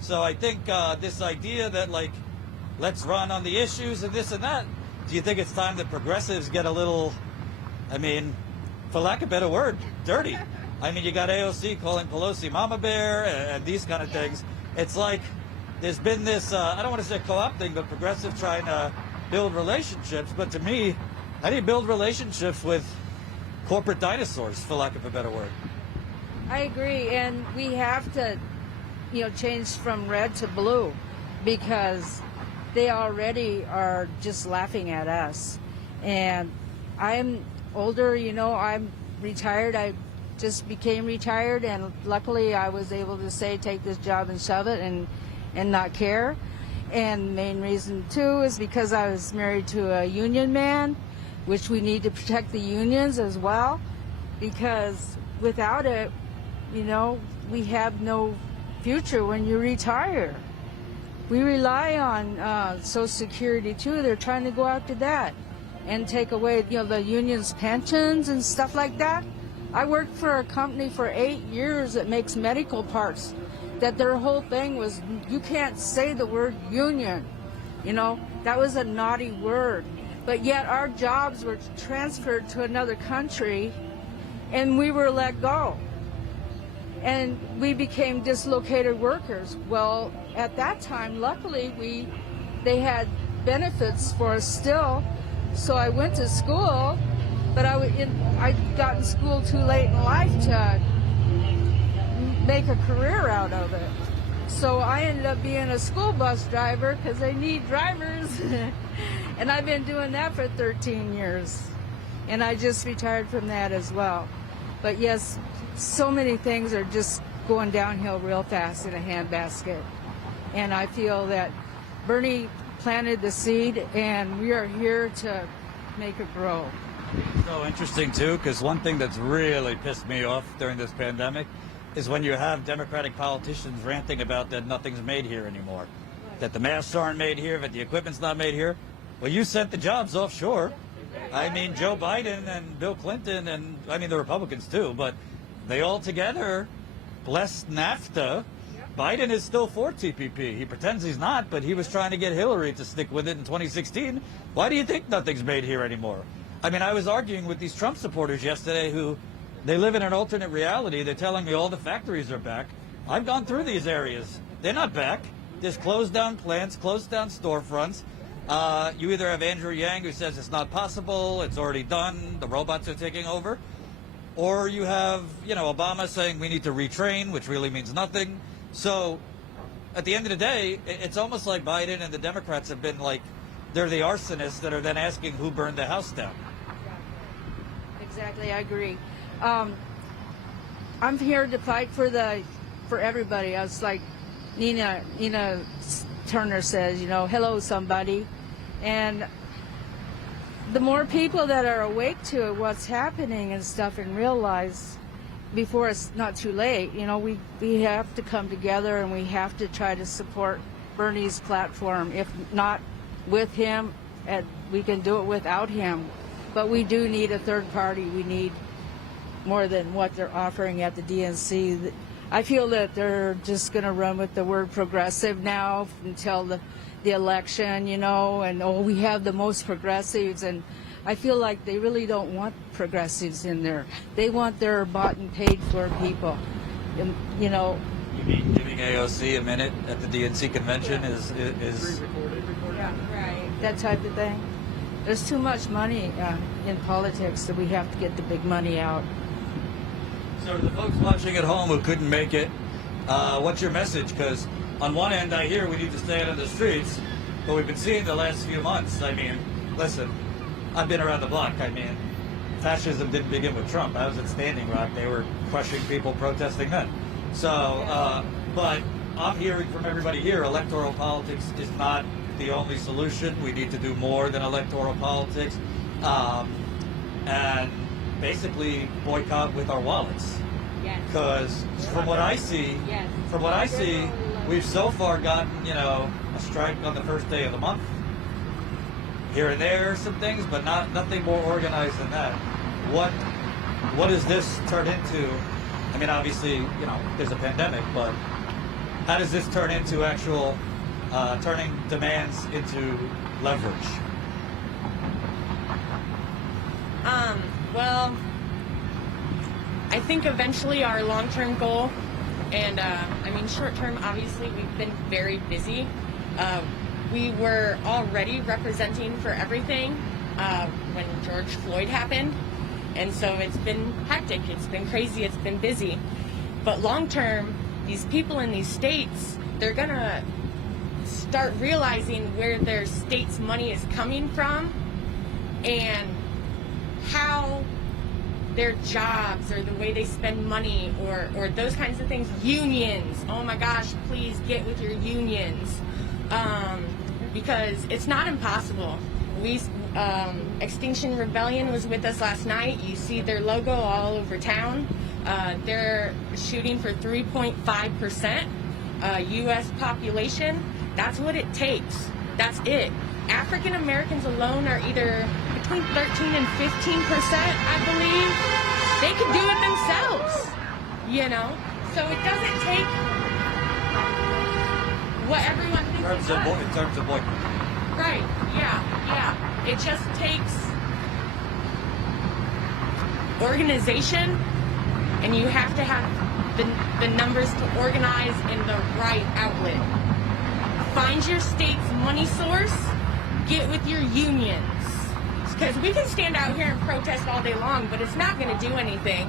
So I think this idea that, like, let's run on the issues and this and that, do you think it's time that progressives get a little, I mean, for lack of a better word, dirty? I mean, you got AOC calling Pelosi Mama Bear and these kind of things. It's like there's been this, I don't want to say co-opting, but progressive trying to build relationships. But to me, how do you build relationships with corporate dinosaurs, for lack of a better word? I agree, and we have to, change from red to blue, because they already are just laughing at us. And I'm older, I'm retired. I just became retired, and luckily I was able to say, take this job and shove it and not care. And the main reason too is because I was married to a union man, which we need to protect the unions as well, because without it, we have no future when you retire. We rely on Social Security too. They're trying to go after that and take away, the union's pensions and stuff like that. I worked for a company for 8 years that makes medical parts, that their whole thing was, you can't say the word union. That was a naughty word. But yet our jobs were transferred to another country and we were let go. And we became dislocated workers. Well, at that time, luckily, they had benefits for us still. So I went to school, but I got in school too late in life to make a career out of it. So I ended up being a school bus driver because they need drivers. And I've been doing that for 13 years. And I just retired from that as well. But yes, so many things are just going downhill real fast in a handbasket. And I feel that Bernie planted the seed, and we are here to make it grow. So interesting too, because one thing that's really pissed me off during this pandemic is when you have Democratic politicians ranting about that nothing's made here anymore, that the masks aren't made here, that the equipment's not made here. Well, you sent the jobs offshore. I mean, Joe Biden and Bill Clinton, and I mean the Republicans too, but they all together blessed NAFTA. Biden is still for TPP. He pretends he's not, but he was trying to get Hillary to stick with it in 2016. Why do you think nothing's made here anymore? I mean, I was arguing with these Trump supporters yesterday who, they live in an alternate reality. They're telling me all the factories are back. I've gone through these areas. They're not back. There's closed down plants, closed down storefronts. You either have Andrew Yang, who says it's not possible, it's already done, the robots are taking over, or you have, Obama saying we need to retrain, which really means nothing. So at the end of the day, it's almost like Biden and the Democrats have been like, they're the arsonists that are then asking who burned the house down. Exactly, I agree. I'm here to fight for everybody. I was like Nina Turner says, hello somebody. And the more people that are awake to what's happening and stuff and realize before it's not too late, we have to come together and we have to try to support Bernie's platform. If not with him, and we can do it without him. But we do need a third party. We need more than what they're offering at the DNC. I feel that they're just going to run with the word progressive now until the election, and we have the most progressives, and I feel like they really don't want progressives in there. They want their bought and paid for people, and You mean giving AOC a minute at the DNC convention is yeah, right, that type of thing. There's too much money in politics that we have to get the big money out. So to the folks watching at home who couldn't make it, what's your message? Because on one end I hear we need to stay out of the streets, but we've been seeing the last few months, listen, I've been around the block. Fascism didn't begin with Trump. I was at Standing Rock. They were crushing people protesting then. So, but I'm hearing from everybody here, electoral politics is not the only solution. We need to do more than electoral politics. And basically boycott with our wallets. Because from what I see, we've so far gotten, a strike on the first day of the month. Here and there, some things, but nothing more organized than that. What does this turn into? Obviously, there's a pandemic, but how does this turn into actual turning demands into leverage? Well, I think eventually our long-term goal, and short-term, obviously, we've been very busy. We were already representing for everything when George Floyd happened, and so it's been hectic, it's been crazy, it's been busy. But long-term, these people in these states, they're gonna start realizing where their state's money is coming from and how their jobs or the way they spend money or those kinds of things. Unions, oh my gosh, please get with your unions. Because it's not impossible. Extinction Rebellion was with us last night. You see their logo all over town. They're shooting for 3.5% U.S. population. That's what it takes. That's it. African Americans alone are either between 13 and 15%, I believe. They could do it themselves, So it doesn't take what everyone thinks it does. In terms of boycott. Right, yeah. It just takes organization, and you have to have the numbers to organize in the right outlet. Find your state's money source, get with your unions. Because we can stand out here and protest all day long, but it's not going to do anything.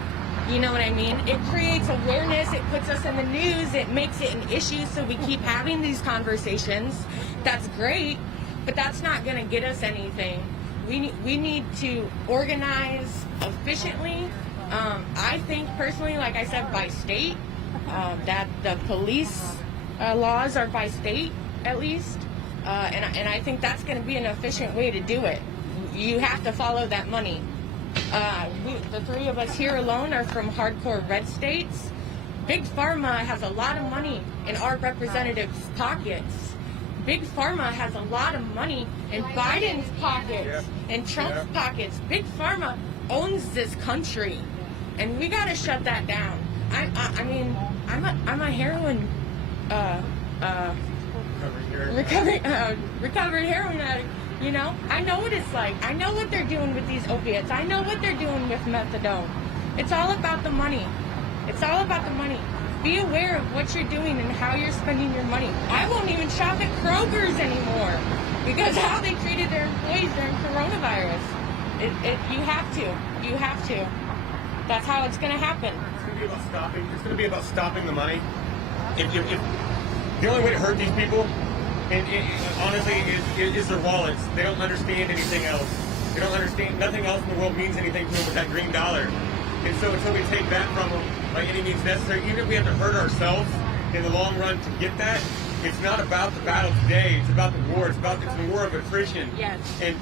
You know what I mean? It creates awareness, it puts us in the news, it makes it an issue, so we keep having these conversations. That's great, but that's not going to get us anything. We need to organize efficiently. I think personally, like I said, by state, that the police laws are by state at least, and I think that's going to be an efficient way to do it. You have to follow that money. The three of us here alone are from hardcore red states. Big Pharma has a lot of money in our representatives' pockets. Big Pharma has a lot of money in Biden's pockets and Trump's pockets. Big Pharma owns this country, and we got to shut that down. I'm a heroin recovered heroin addict. I know what it's like. I know what they're doing with these opiates. I know what they're doing with methadone. It's all about the money. It's all about the money. Be aware of what you're doing and how you're spending your money. I won't even shop at Kroger's anymore because how they treated their employees during coronavirus. You have to. You have to. That's how it's going to happen. It's going to be about stopping. It's going to be about stopping the money. If the only way to hurt these people, honestly, is their wallets. They don't understand anything else. They don't understand. Nothing else in the world means anything to them with that green dollar. And so until we take that from them by any means necessary, even if we have to hurt ourselves in the long run to get that, it's not about the battle today. It's about the war. It's the war of attrition. Yes. And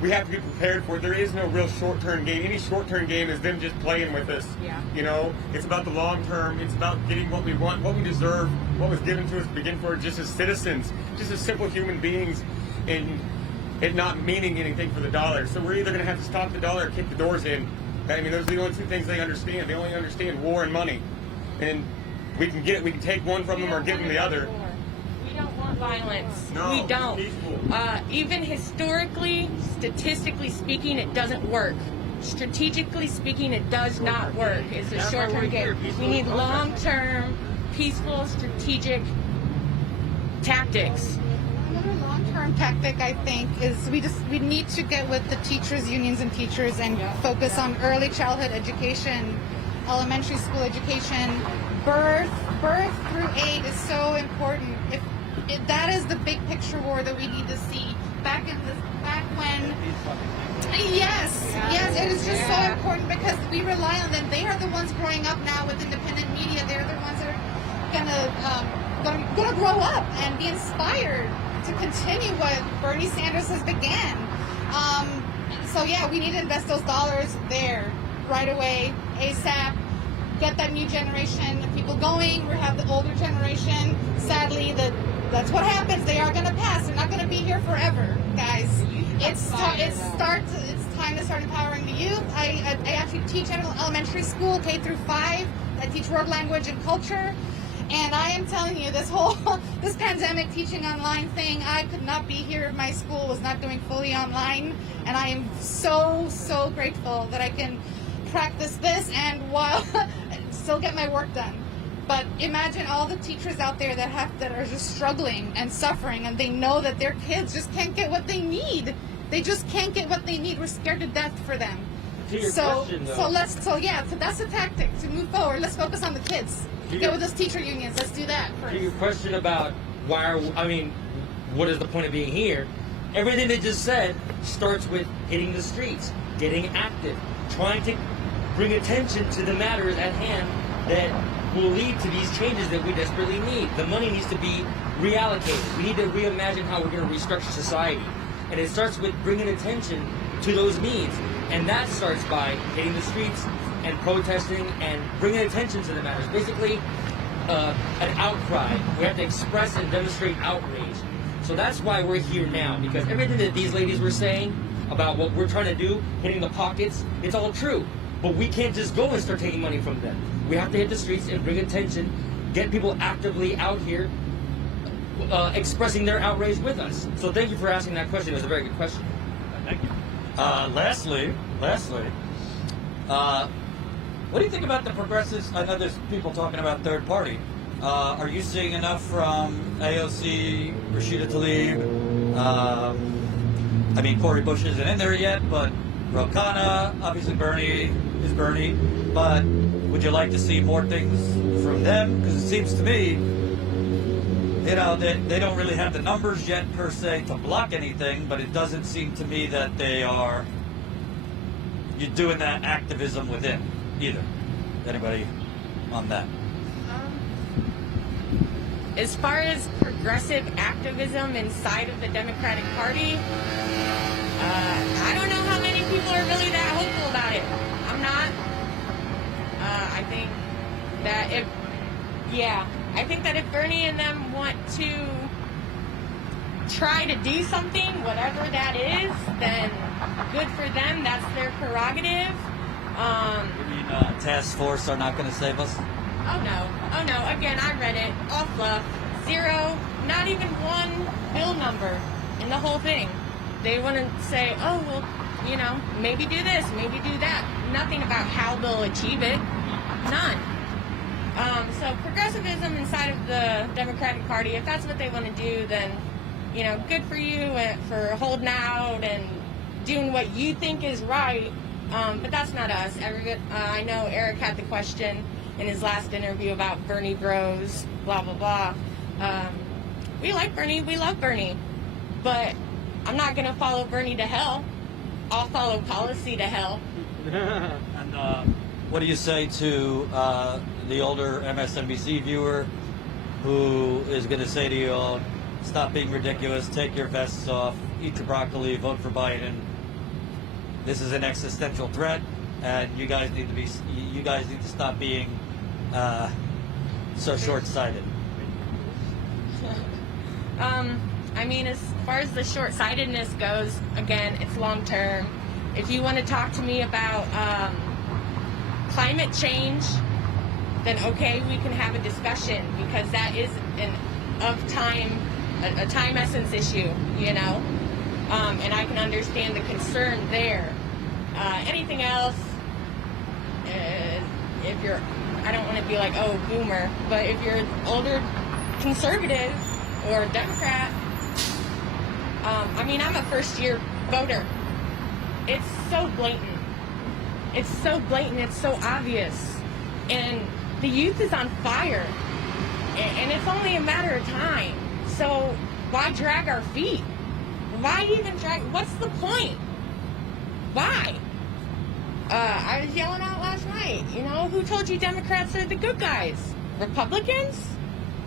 we have to be prepared for it. There is no real short-term game. Any short-term game is them just playing with us. Yeah. You know, it's about the long term. It's about getting what we want, what we deserve, what was given to us to begin for, just as citizens, just as simple human beings, and it not meaning anything for the dollar. So we're either going to have to stop the dollar or kick the doors in. I mean, those are the only two things they understand. They only understand war and money. And we can get it, we can take one from them or give them the other. We don't want violence. No, we don't. peaceful. Even historically, statistically speaking, it doesn't work. Strategically speaking, it does not work. It's a short-term game. We need long-term, peaceful, strategic tactics. Another long-term tactic, I think, is we need to get with the teachers' unions and teachers and focus on early childhood education, elementary school education, birth through 8 is so important. That is the big picture war that we need to see. Back when. Yes, it is just so important because we rely on them. They are the ones growing up now with independent media. They're the ones that are gonna grow up and be inspired to continue what Bernie Sanders has began. So yeah, we need to invest those dollars there right away, ASAP. Get that new generation of people going. We have the older generation. Sadly, that's what happens. They are going to pass. They're not going to be here forever, guys. It's time to start empowering the youth. I actually teach at elementary school, K through 5. I teach world language and culture. And I am telling you, this pandemic teaching online thing, I could not be here if my school was not doing fully online. And I am so grateful that I can practice this and while still get my work done. But imagine all the teachers out there that are just struggling and suffering, and they know that their kids just can't get what they need. They just can't get what they need. We're scared to death for them. To your question, though. So that's the tactic to move forward. Let's focus on the kids. Get with those teacher unions. Let's do that first. To your question about what is the point of being here? Everything they just said starts with hitting the streets, getting active, trying to bring attention to the matters at hand that will lead to these changes that we desperately need. The money needs to be reallocated. We need to reimagine how we're going to restructure society. And it starts with bringing attention to those needs. And that starts by hitting the streets and protesting and bringing attention to the matters. Basically, an outcry. We have to express and demonstrate outrage. So that's why we're here now, because everything that these ladies were saying about what we're trying to do, hitting the pockets, it's all true. But we can't just go and start taking money from them. We have to hit the streets and bring attention, get people actively out here expressing their outrage with us. So thank you for asking that question. It was a very good question. Thank you. Lastly, what do you think about the progressives? I know there's people talking about third party. Are you seeing enough from AOC, Rashida Tlaib? Cory Bush isn't in there yet, but Ro Khanna, obviously Bernie is Bernie. But would you like to see more things from them? Because it seems to me, they don't really have the numbers yet per se to block anything, but it doesn't seem to me that you're doing that activism within either. Anybody on that? As far as progressive activism inside of the Democratic Party, I don't know how many people are really that hopeful about it. I'm not. I think that if Bernie and them want to try to do something, whatever that is, then good for them. That's their prerogative. You mean task force are not going to save us? Oh no. Again, I read it. All fluff. 0, not even one bill number in the whole thing. They want to say, oh, well, maybe do this, maybe do that. Nothing about how they'll achieve it. None. So progressivism inside of the Democratic Party, if that's what they want to do, then, good for you for holding out and doing what you think is right. But that's not us. I know Eric had the question in his last interview about Bernie bros, blah, blah, blah. We like Bernie. We love Bernie. But I'm not going to follow Bernie to hell. I'll follow policy to hell. And what do you say to the older MSNBC viewer who is going to say to you, stop being ridiculous, take your vests off, eat your broccoli, vote for Biden, this is an existential threat, and you guys need to stop being so short-sighted. I mean, as far as the short-sightedness goes, again, it's long-term. If you want to talk to me about climate change, then okay, we can have a discussion, because that is a time essence issue, you know? And I can understand the concern there. Anything else, if you're, I don't want to be like, oh, boomer, but if you're an older conservative or a Democrat, I mean, I'm a first-year voter. It's so blatant. It's so blatant. It's so obvious. And the youth is on fire. And it's only a matter of time. So why drag our feet? Why even drag? What's the point? Why? I was yelling out last night, you know, who told you Democrats are the good guys? Republicans?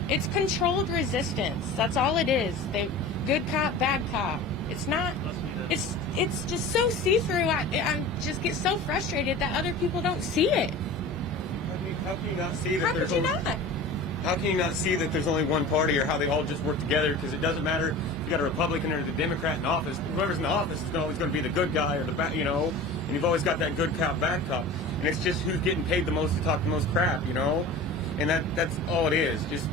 It's controlled resistance. That's all it is. They good cop, bad cop. It's not. It's just so see-through. I just get so frustrated that other people don't see it. How can you not see that? How could you not? How can you not see that there's only one party, or how they all just work together? Because it doesn't matter if you got a Republican or the Democrat in office. Whoever's in the office is always going to be the good guy or the bad, you know. And you've always got that good cop, bad cop. And it's just who's getting paid the most to talk the most crap, you know. And that's all it is. Just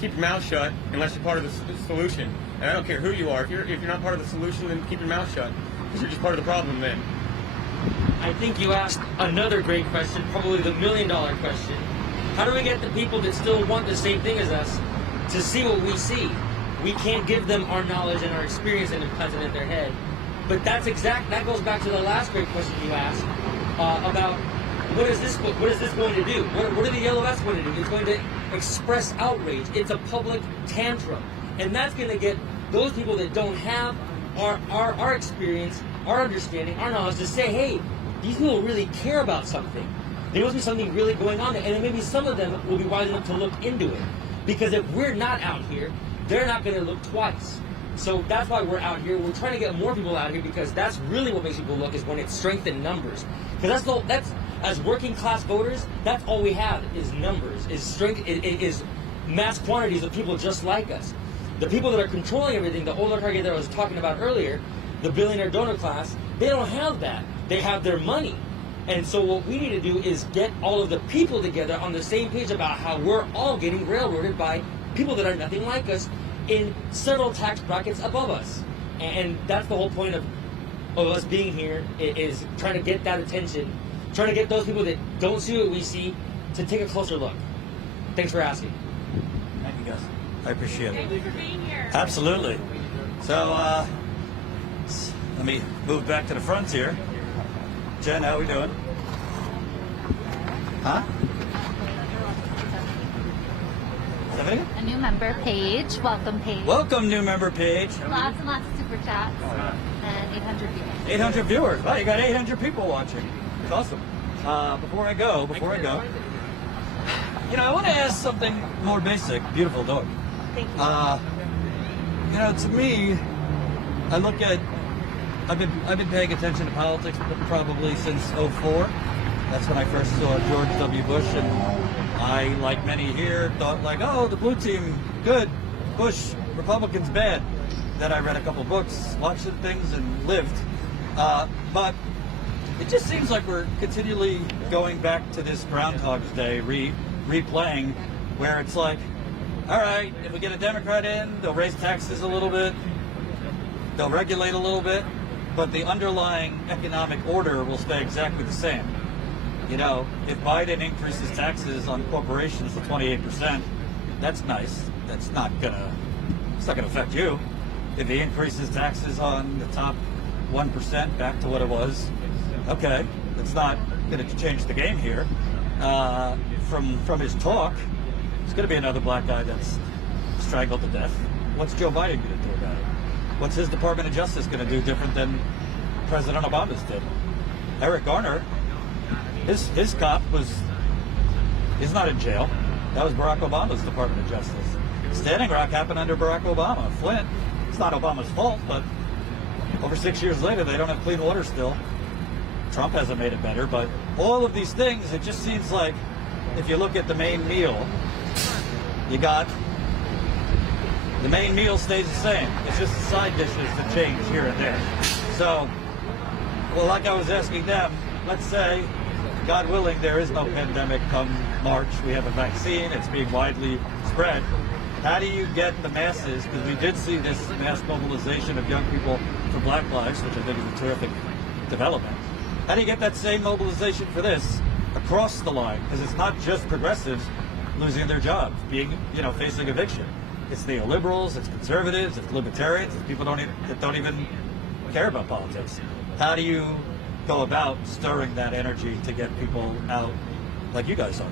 keep your mouth shut unless you're part of the solution. And I don't care who you are. If you're not part of the solution, then keep your mouth shut, because you're just part of the problem then. I think you asked another great question, probably the $1 million question. How do we get the people that still want the same thing as us to see what we see? We can't give them our knowledge and our experience and implant it in their head. But that goes back to the last great question you asked about what is this going to do? What are the yellow vests going to do? It's going to express outrage. It's a public tantrum. And that's going to get those people that don't have our experience, our understanding, our knowledge to say, hey, these people really care about something. There must be something really going on there. And maybe some of them will be wise enough to look into it. Because if we're not out here, they're not going to look twice. So that's why we're out here. We're trying to get more people out here, because that's really what makes people look, is when it's strength in numbers. Because that's as working class voters, that's all we have is numbers, is strength, is mass quantities of people just like us. The people that are controlling everything, the oligarchy that I was talking about earlier, the billionaire donor class, they don't have that. They have their money. And so what we need to do is get all of the people together on the same page about how we're all getting railroaded by people that are nothing like us in several tax brackets above us. And that's the whole point of us being here, is trying to get that attention, trying to get those people that don't see what we see to take a closer look. Thanks for asking. Thank you, guys. I appreciate it. Thank you for being here. Absolutely. So, let me move back to the front here. Jen, how we doing? Huh? A new member, Paige. Welcome, Paige. Welcome, new member Paige. Lots and lots of super chats and 800 viewers. 800 viewers. Wow, you got 800 people watching. It's awesome. Before I go, you know, I want to ask something more basic. Beautiful dog. Thank you. You know, to me, I look at. I've been paying attention to politics probably since '04. That's when I first saw George W. Bush, and I, like many here, thought like, oh, the blue team, good, Bush, Republicans, bad. Then I read a couple books, watched some things, and lived. But it just seems like we're continually going back to this Groundhog's Day, replaying, where it's like, all right, if we get a Democrat in, they'll raise taxes a little bit, they'll regulate a little bit, but the underlying economic order will stay exactly the same. You know, if Biden increases taxes on corporations to 28%, that's nice. It's not gonna affect you. If he increases taxes on the top 1% back to what it was, okay, it's not gonna change the game here. From his talk, it's gonna be another black guy that's strangled to death. What's Joe Biden gonna do about it? What's his Department of Justice gonna do different than President Obama's did? Eric Garner, his cop is not in jail. That was Barack Obama's Department of Justice. Standing Rock happened under Barack Obama. Flint, it's not Obama's fault, but over 6 years later, they don't have clean water still. Trump hasn't made it better, but all of these things, it just seems like if you look at the main meal, you got the main meal stays the same. It's just the side dishes that change here and there. So, well, like I was asking them, let's say, God willing, there is no pandemic come March. We have a vaccine. It's being widely spread. How do you get the masses, because we did see this mass mobilization of young people for Black Lives, which I think is a terrific development. How do you get that same mobilization for this across the line? Because it's not just progressives losing their jobs, being, facing eviction. It's neoliberals, it's conservatives, it's libertarians, it's people that don't even care about politics. How do you go about stirring that energy to get people out like you guys are?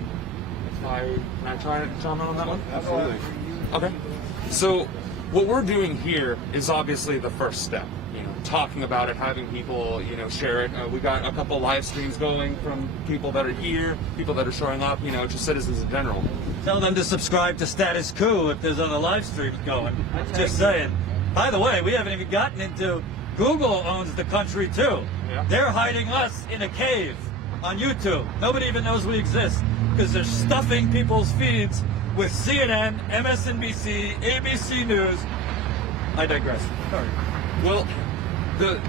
Can I try to comment on that one? Absolutely. Okay. So what we're doing here is obviously the first step. Talking about it, having people, share it. We got a couple live streams going from people that are here, people that are showing up, just citizens in general. Tell them to subscribe to Status Quo if there's other live streams going. Just saying. By the way, we haven't even gotten into Google owns the country too. Yeah. They're hiding us in a cave on YouTube. Nobody even knows we exist because they're stuffing people's feeds with CNN, MSNBC, ABC News. I digress. Sorry. Well, the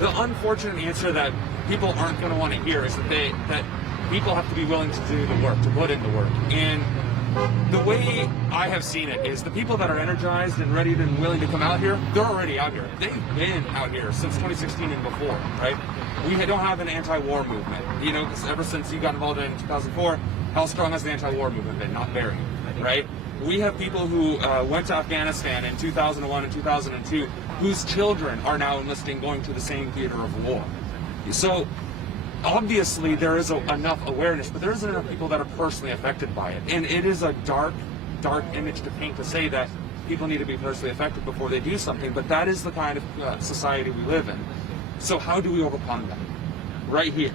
unfortunate answer that people aren't going to want to hear is that people have to be willing to do the work, to put in the work. And the way I have seen it is the people that are energized and ready and willing to come out here, they're already out here. They've been out here since 2016 and before, right? We don't have an anti-war movement. Ever since you got involved in 2004, how strong has the anti-war movement been? Not very, right? We have people who went to Afghanistan in 2001 and 2002 whose children are now enlisting, going to the same theater of war. So obviously there is enough awareness, but there isn't enough people that are personally affected by it. And it is a dark, dark image to paint to say that people need to be personally affected before they do something, but that is the kind of society we live in. So how do we overcome that? Right here.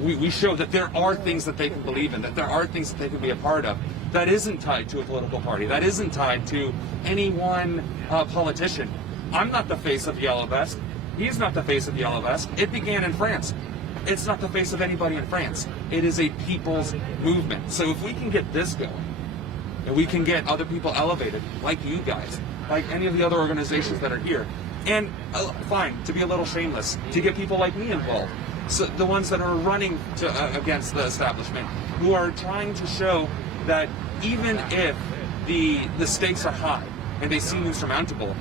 We show that there are things that they can believe in, that there are things that they can be a part of, that isn't tied to a political party, that isn't tied to any one politician. I'm not the face of Yellow Vest. He's not the face of Yellow Vest. It began in France. It's not the face of anybody in France. It is a people's movement. So if we can get this going, and we can get other people elevated, like you guys, like any of the other organizations that are here, and fine, to be a little shameless, to get people like me involved. So the ones that are running against the establishment, who are trying to show that even if the stakes are high and they seem insurmountable,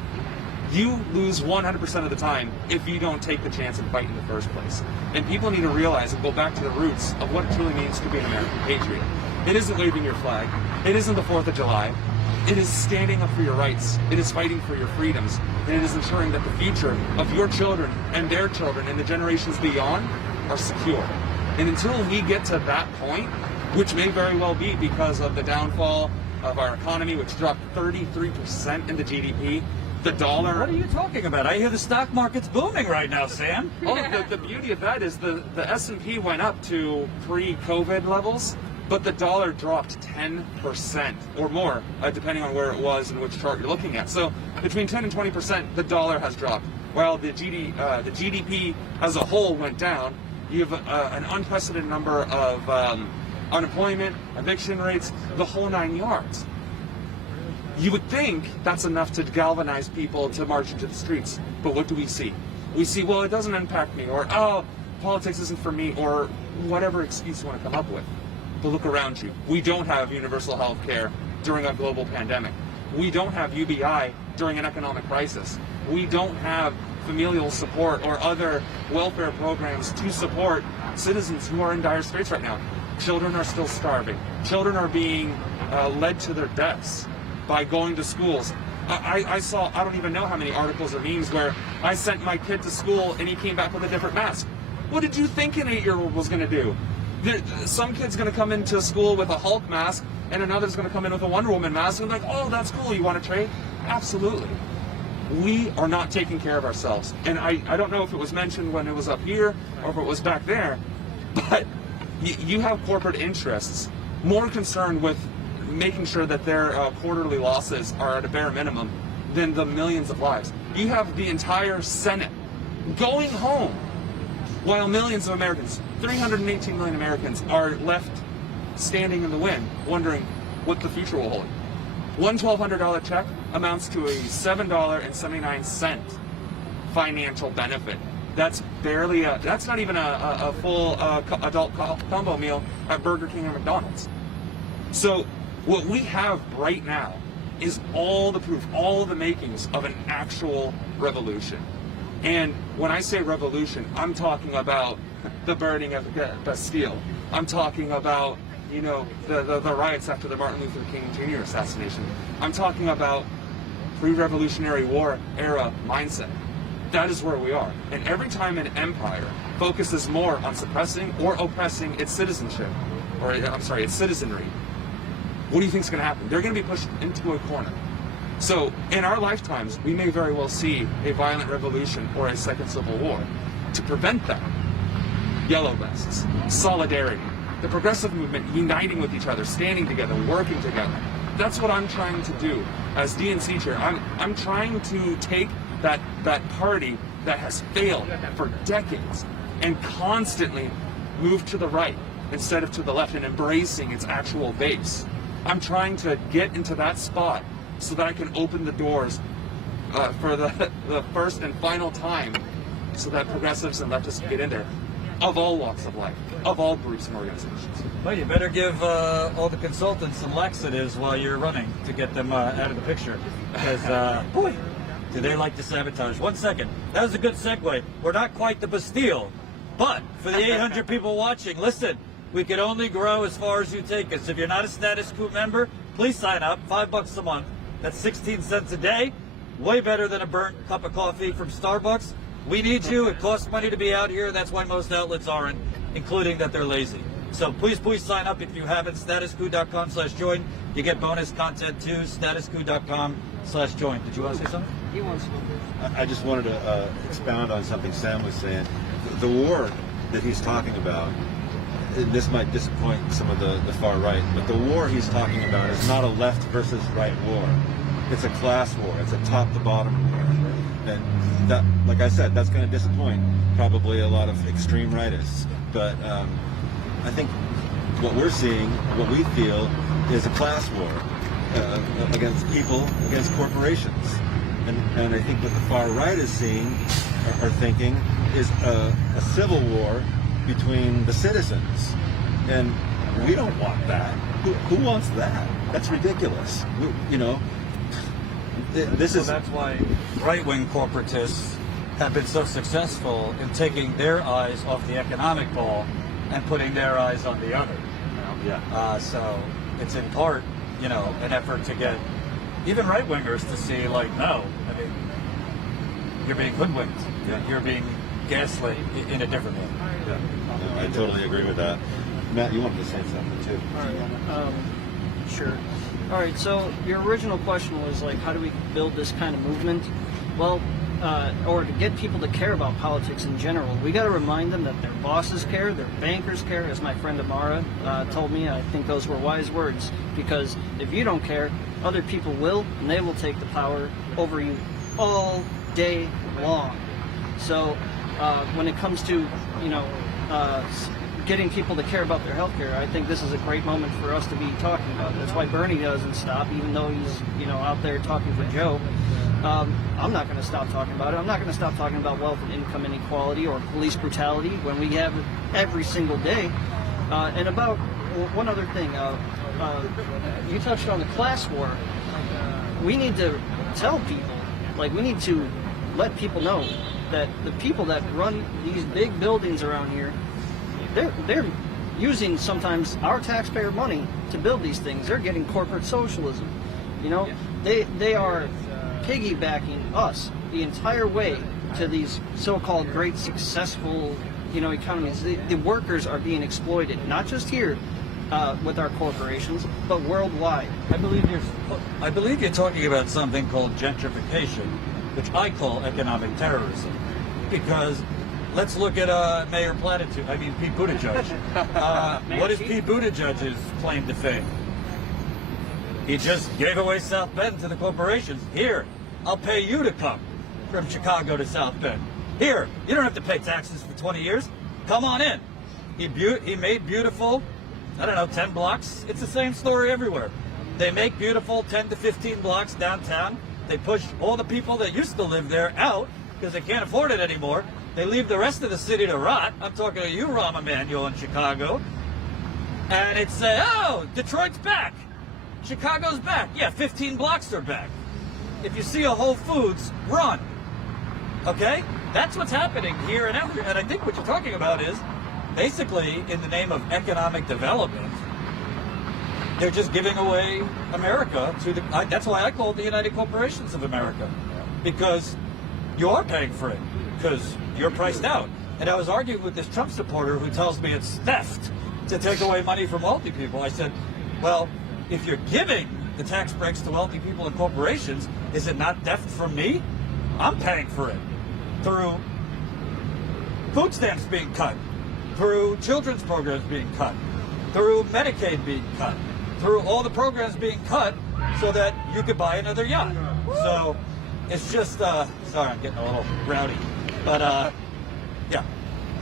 you lose 100% of the time if you don't take the chance and fight in the first place. And people need to realize and go back to the roots of what it truly means to be an American patriot. It isn't waving your flag. It isn't the 4th of July. It is standing up for your rights. It is fighting for your freedoms. And it is ensuring that the future of your children and their children and the generations beyond are secure. And until we get to that point, which may very well be because of the downfall of our economy, which dropped 33% in the GDP, the dollar... What are you talking about? I hear the stock market's booming right now, Sam. Oh, the beauty of that is the S&P went up to pre-COVID levels, but the dollar dropped 10% or more, depending on where it was and which chart you're looking at. So between 10 and 20%, the dollar has dropped. While the GDP as a whole went down, you have an unprecedented number of unemployment, eviction rates, the whole 9 yards. You would think that's enough to galvanize people to march into the streets. But what do we see? We see, well, it doesn't impact me, or, oh, politics isn't for me, or whatever excuse you want to come up with. But look around you. We don't have universal health care during a global pandemic. We don't have UBI during an economic crisis. We don't have familial support or other welfare programs to support citizens who are in dire straits right now. Children are still starving. Children are being led to their deaths by going to schools. I saw, I don't even know how many articles or memes where I sent my kid to school and he came back with a different mask. What did you think an 8-year-old was going to do? Some kid's going to come into school with a Hulk mask and another's going to come in with a Wonder Woman mask and like, oh, that's cool, you want to trade? Absolutely. We are not taking care of ourselves. And I don't know if it was mentioned when it was up here or if it was back there, but you have corporate interests more concerned with making sure that their quarterly losses are at a bare minimum than the millions of lives. You have the entire Senate going home, while millions of Americans, 318 million Americans, are left standing in the wind, wondering what the future will hold. One $1,200 check amounts to a $7.79 financial benefit. That's barely that's not even a full adult combo meal at Burger King or McDonald's. So what we have right now is all the proof, all the makings of an actual revolution. And when I say revolution, I'm talking about the burning of the Bastille. I'm talking about, you know, the riots after the Martin Luther King Jr. assassination. I'm talking about pre-Revolutionary War era mindset. That is where we are. And every time an empire focuses more on suppressing or oppressing its citizenship, or I'm sorry, its citizenry, what do you think is going to happen? They're going to be pushed into a corner. So in our lifetimes, we may very well see a violent revolution or a second civil war. To prevent that, yellow vests, solidarity, the progressive movement uniting with each other, standing together, working together. That's what I'm trying to do as DNC chair. I'm trying to take that party that has failed for decades and constantly move to the right instead of to the left and embracing its actual base. I'm trying to get into that spot so that I can open the doors for the first and final time so that progressives and leftists can get in there, of all walks of life, of all groups and organizations. Well, you better give all the consultants some laxatives while you're running to get them out of the picture. Because, boy, do they like to sabotage. 1 second. That was a good segue. We're not quite the Bastille, but for the 800 people watching, listen, we can only grow as far as you take us. If you're not a Status Quo member, please sign up. $5 a month. That's 16 cents a day. Way better than a burnt cup of coffee from Starbucks. We need you. It costs money to be out here. That's why most outlets aren't, including that they're lazy. So please sign up if you haven't. statusquo.com/join. You get bonus content too. statusquo.com/join. Did you want to say something? He wants to. I just wanted to expound on something Sam was saying. The war that he's talking about, and this might disappoint some of the far right, but the war he's talking about is not a left versus right war. It's a class war. It's a top to bottom war. And that, like I said, that's going to disappoint probably a lot of extreme rightists. But I think what we're seeing, what we feel, is a class war against people, against corporations. And I think what the far right is seeing, or thinking, is a civil war between the citizens. And we don't want that. Who wants that? That's ridiculous. That's why right-wing corporatists have been so successful in taking their eyes off the economic ball and putting their eyes on the other. Yeah. So it's in part, an effort to get even right-wingers to see, like, no, I mean, you're being hoodwinked. Yeah. You're being gaslit in a different way. Yeah. No, I totally agree with that. Matt, you wanted to say something too. All right. Sure. All right. So your original question was like, how do we build this kind of movement? Well, or to get people to care about politics in general, we got to remind them that their bosses care, their bankers care. As my friend Amara told me, I think those were wise words. Because if you don't care, other people will, and they will take the power over you all day long. So when it comes to getting people to care about their health care, I think this is a great moment for us to be talking about it. That's why Bernie doesn't stop, even though he's out there talking for Joe. I'm not going to stop talking about it. I'm not going to stop talking about wealth and income inequality or police brutality when we have it every single day. And about one other thing, you touched on the class war. We need to tell people, we need to let people know that the people that run these big buildings around here, they're using sometimes our taxpayer money to build these things. They're getting corporate socialism. They are piggybacking us the entire way to these so-called great successful economies. The workers are being exploited, not just here with our corporations, but worldwide. I believe you're talking about something called gentrification, which I call economic terrorism. Because let's look at Pete Buttigieg. What is Pete Buttigieg's claim to fame? He just gave away South Bend to the corporations. Here, I'll pay you to come from Chicago to South Bend. Here, you don't have to pay taxes for 20 years. Come on in. He made beautiful, I don't know, 10 blocks. It's the same story everywhere. They make beautiful 10 to 15 blocks downtown. They push all the people that used to live there out because they can't afford it anymore. They leave the rest of the city to rot. I'm talking to you, Rahm Emanuel in Chicago. And it's, oh, Detroit's back. Chicago's back. Yeah, 15 blocks are back. If you see a Whole Foods, run. Okay? That's what's happening here and everywhere. And I think what you're talking about is basically in the name of economic development, they're just giving away America to the. That's why I call it the United Corporations of America, because you are paying for it because you're priced out. And I was arguing with this Trump supporter who tells me it's theft to take away money from wealthy people. I said, well, if you're giving the tax breaks to wealthy people and corporations, is it not theft from me? I'm paying for it through food stamps being cut, through children's programs being cut, through Medicaid being cut, through all the programs being cut so that you could buy another yacht. So it's just, sorry, I'm getting a little rowdy, but yeah.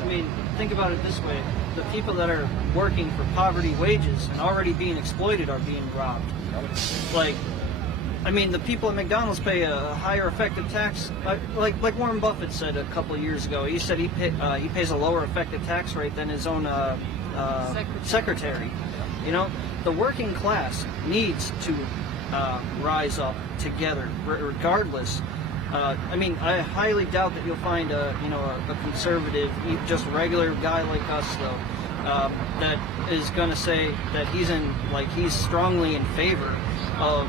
I mean, think about it this way. The people that are working for poverty wages and already being exploited are being robbed. Like, I mean, the people at McDonald's pay a higher effective tax. Like Warren Buffett said a couple of years ago. He said he pays a lower effective tax rate than his own secretary. You know, the working class needs to rise up together, regardless. I mean, I highly doubt that you'll find a conservative, just regular guy like us, though, that is going to say that he's strongly in favor of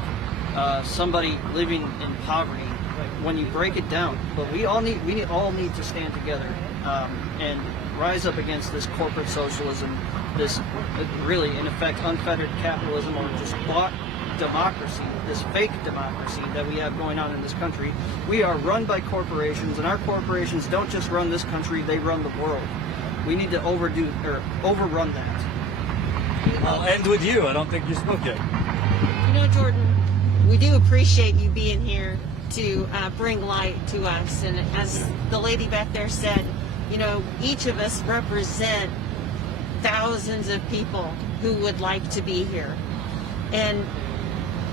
somebody living in poverty. When you break it down, but we all need to stand together and rise up against this corporate socialism, this really, in effect, unfettered capitalism, or just bought democracy, this fake democracy that we have going on in this country. We are run by corporations, and our corporations don't just run this country, they run the world. We need to overrun that. I'll end with you. I don't think you spoke yet. You know, Jordan, we do appreciate you being here to bring light to us. And as the lady back there said, you know, each of us represent thousands of people who would like to be here. And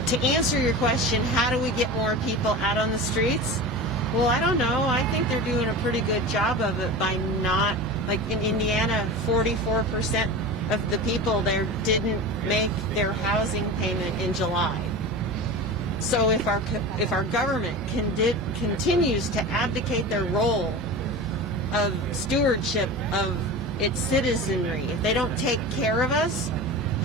to answer your question, how do we get more people out on the streets? Well, I don't know. I think they're doing a pretty good job of it by not, like in Indiana, 44% of the people there didn't make their housing payment in July. So if our government continues to abdicate their role of stewardship of its citizenry, if they don't take care of us,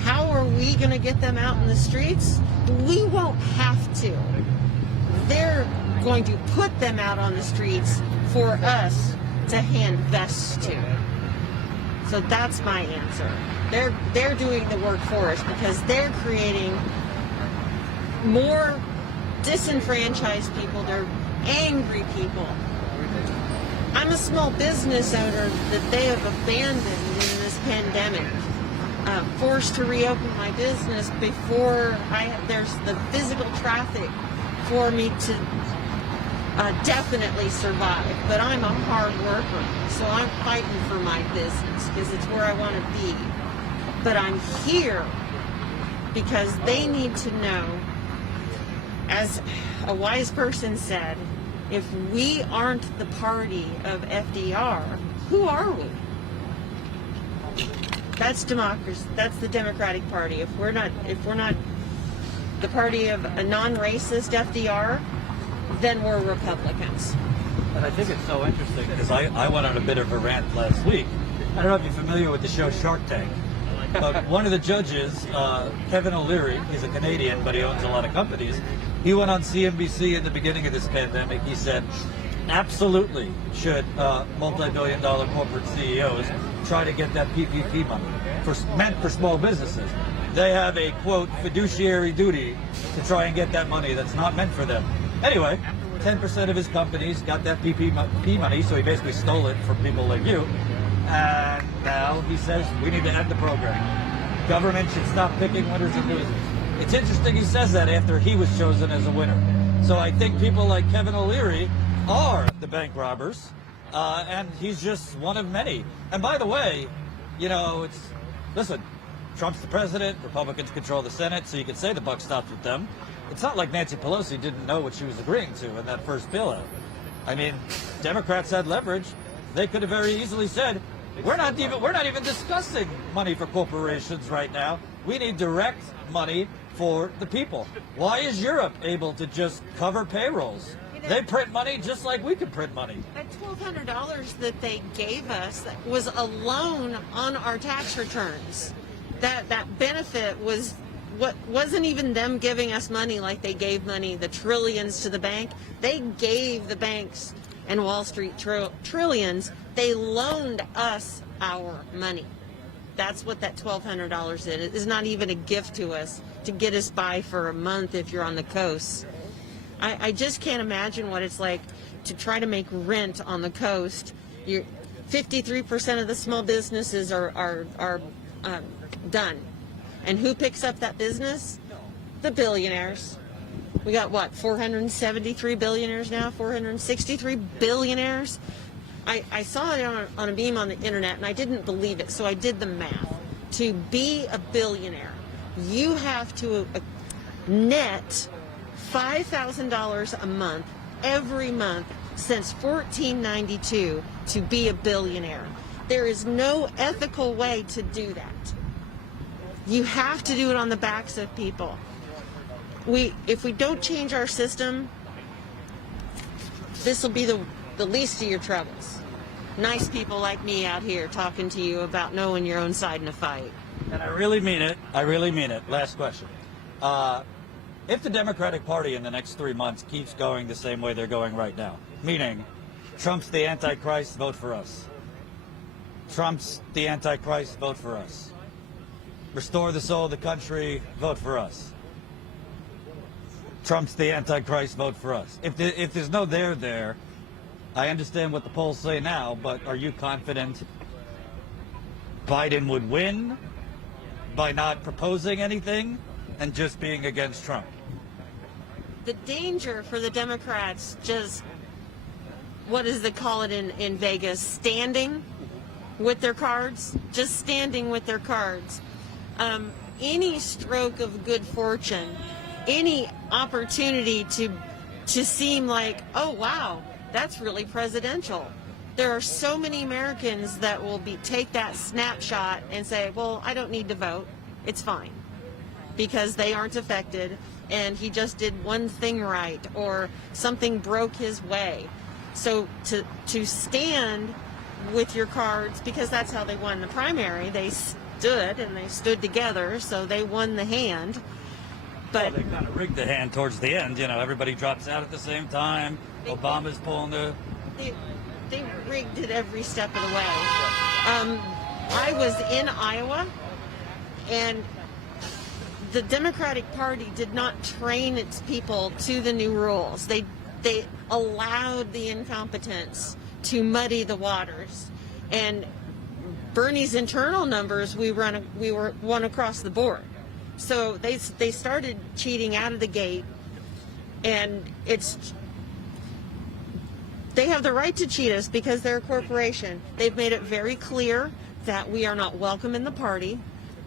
how are we going to get them out in the streets? We won't have to. They're going to put them out on the streets for us to hand vests to. So that's my answer. They're doing the work for us because they're creating more disenfranchised people. They're angry people. I'm a small business owner that they have abandoned in this pandemic. Forced to reopen my business before there's the physical traffic for me to definitely survive. But I'm a hard worker, so I'm fighting for my business because it's where I want to be. But I'm here because they need to know, as a wise person said, if we aren't the party of FDR, who are we? That's democracy. That's the Democratic Party. If we're not the party of a non-racist FDR, then we're Republicans. And I think it's so interesting because I went on a bit of a rant last week. I don't know if you're familiar with the show Shark Tank, but one of the judges, Kevin O'Leary, he's a Canadian, but he owns a lot of companies. He went on CNBC in the beginning of this pandemic. He said, absolutely should multi-billion-dollar corporate CEOs try to get that PPP money meant for small businesses. They have a, quote, fiduciary duty to try and get that money that's not meant for them. Anyway, 10% of his companies got that PPP money, so he basically stole it from people like you. And now he says we need to end the program. Government should stop picking winners and losers. It's interesting he says that after he was chosen as a winner. So I think people like Kevin O'Leary are the bank robbers. and he's just one of many. And by the way, you know, listen, Trump's the president, Republicans control the Senate, so you can say the buck stops with them. It's not like Nancy Pelosi didn't know what she was agreeing to in that first bailout. I mean, Democrats had leverage. They could have very easily said, we're not even discussing money for corporations right now. We need direct money for the people. Why is Europe able to just cover payrolls? They print money just like we can print money. That $1,200 that they gave us was a loan on our tax returns. That benefit wasn't even them giving us money like they gave money, the trillions to the bank. They gave the banks and Wall Street trillions. They loaned us our money. That's what that $1,200 is. It is not even a gift to us to get us by for a month if you're on the coast. I just can't imagine what it's like to try to make rent on the coast. 53% of the small businesses are done. And who picks up that business? The billionaires. We got what, 473 billionaires now? 463 billionaires? I saw it on a meme on the internet and I didn't believe it, so I did the math. To be a billionaire, you have to net $5,000 a month every month since 1492 to be a billionaire. There is no ethical way to do that. You have to do it on the backs of people. If we don't change our system, this will be the least of your troubles. Nice people like me out here talking to you about knowing your own side in a fight. And I really mean it. I really mean it. Last question. If the Democratic Party in the next 3 months keeps going the same way they're going right now, meaning Trump's the Antichrist, vote for us. Trump's the Antichrist, vote for us. Restore the soul of the country, vote for us. Trump's the Antichrist, vote for us. If there's no there, I understand what the polls say now, but are you confident Biden would win by not proposing anything and just being against Trump? The danger for the Democrats, just, what does they call it in Vegas, standing with their cards? Just standing with their cards. Any stroke of good fortune, any opportunity to seem like, oh wow, that's really presidential. There are so many Americans that will take that snapshot and say, well, I don't need to vote. It's fine. Because they aren't affected and he just did one thing right or something broke his way. So to stand with your cards, because that's how they won the primary, they stood together, so they won the hand. But well, they kind of rigged the hand towards the end. You know, everybody drops out at the same time. Obama's pulling the... They rigged it every step of the way. I was in Iowa, and the Democratic Party did not train its people to the new rules. They allowed the incompetence to muddy the waters. And Bernie's internal numbers, we were one across the board. So they started cheating out of the gate, and they have the right to cheat us because they're a corporation. They've made it very clear that we are not welcome in the party,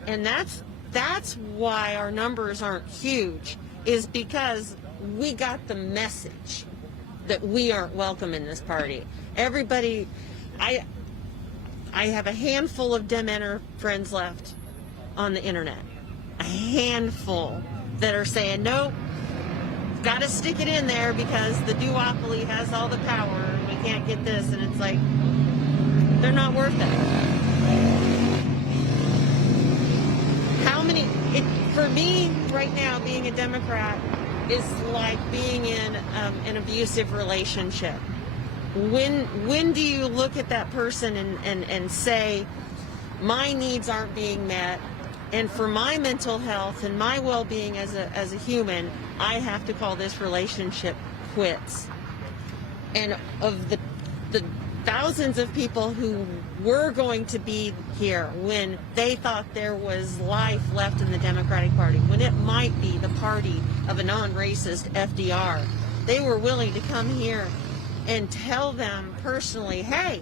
and that's why our numbers aren't huge, is because we got the message that we aren't welcome in this party. Everybody, I have a handful of Dem-Enter friends left on the internet. A handful that are saying, nope, got to stick it in there because the duopoly has all the power and we can't get this. And it's like, they're not worth it. For me, right now, being a Democrat is like being in an abusive relationship. When do you look at that person and say, my needs aren't being met, and for my mental health and my well-being as a human, I have to call this relationship quits. And of the thousands of people who were going to be here when they thought there was life left in the Democratic Party, when it might be the party of a non-racist FDR, they were willing to come here and tell them personally, hey,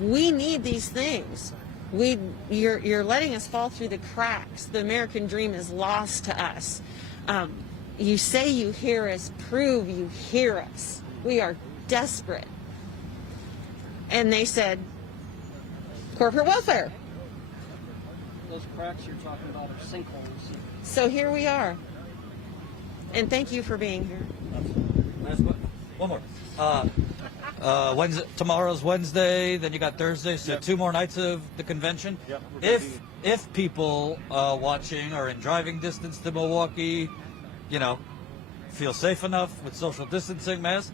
we need these things. You're letting us fall through the cracks. The American dream is lost to us. You say you hear us, prove you hear us. We are desperate. And they said, corporate welfare. Those cracks you're talking about are sinkholes. So here we are. And thank you for being here. One more. Wednesday, tomorrow's Wednesday, then you got Thursday, so 2 more nights of the convention. Yep. If people watching are in driving distance to Milwaukee, feel safe enough with social distancing, masks,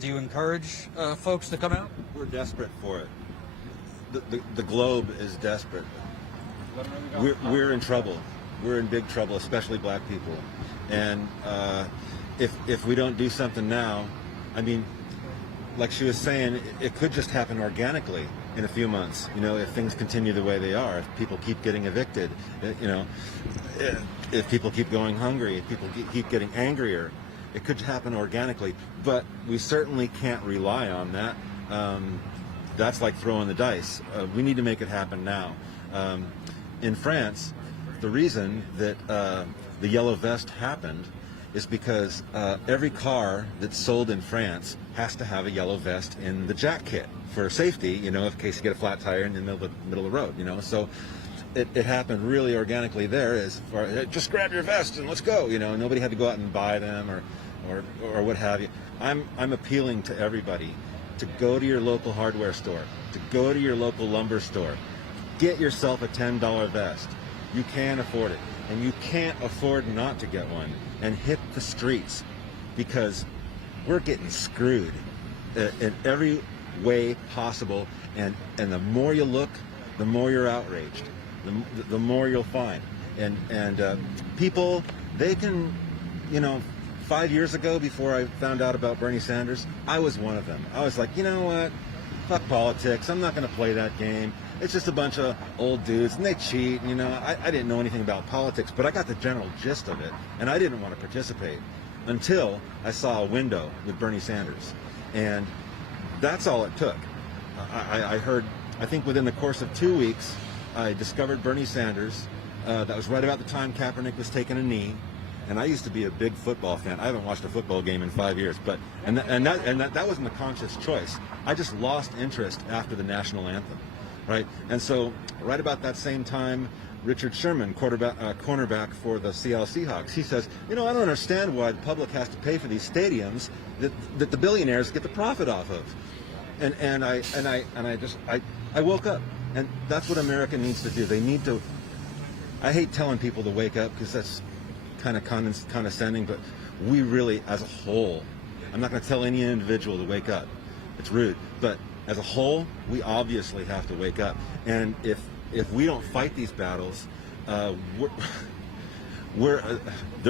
do you encourage folks to come out? We're desperate for it. The globe is desperate. We're in trouble. We're in big trouble, especially black people. And if we don't do something now, I mean, like she was saying, it could just happen organically in a few months. If things continue the way they are, if people keep getting evicted, if people keep going hungry, if people keep getting angrier, it could happen organically. But we certainly can't rely on that. That's like throwing the dice. We need to make it happen now. In France, the reason that the yellow vest happened is because every car that's sold in France has to have a yellow vest in the jack kit for safety, in case you get a flat tire in the middle of the road, So it happened really organically there, as far just grab your vest and let's go, Nobody had to go out and buy them or what have you. I'm appealing to everybody to go to your local hardware store, to go to your local lumber store, get yourself a $10 vest. You can afford it, and you can't afford not to get one, and hit the streets, because we're getting screwed in every way possible, and the more you look, the more you're outraged, the more you'll find. And people, they can, 5 years ago, before I found out about Bernie Sanders, I was one of them. I was like, you know what, fuck politics, I'm not going to play that game. It's just a bunch of old dudes, and they cheat. I didn't know anything about politics, but I got the general gist of it, and I didn't want to participate until I saw a window with Bernie Sanders, and that's all it took. I heard, I think within the course of 2 weeks, I discovered Bernie Sanders. That was right about the time Kaepernick was taking a knee, and I used to be a big football fan. I haven't watched a football game in 5 years, but that wasn't a conscious choice. I just lost interest after the national anthem. Right, and so right about that same time, Richard Sherman, cornerback for the Seattle Seahawks, he says, I don't understand why the public has to pay for these stadiums that the billionaires get the profit off of. And I woke up, and that's what America needs to do. They need to. I hate telling people to wake up because that's kind of condescending, but we really, as a whole, I'm not going to tell any individual to wake up. It's rude, but as a whole, we obviously have to wake up. And if we don't fight these battles, they're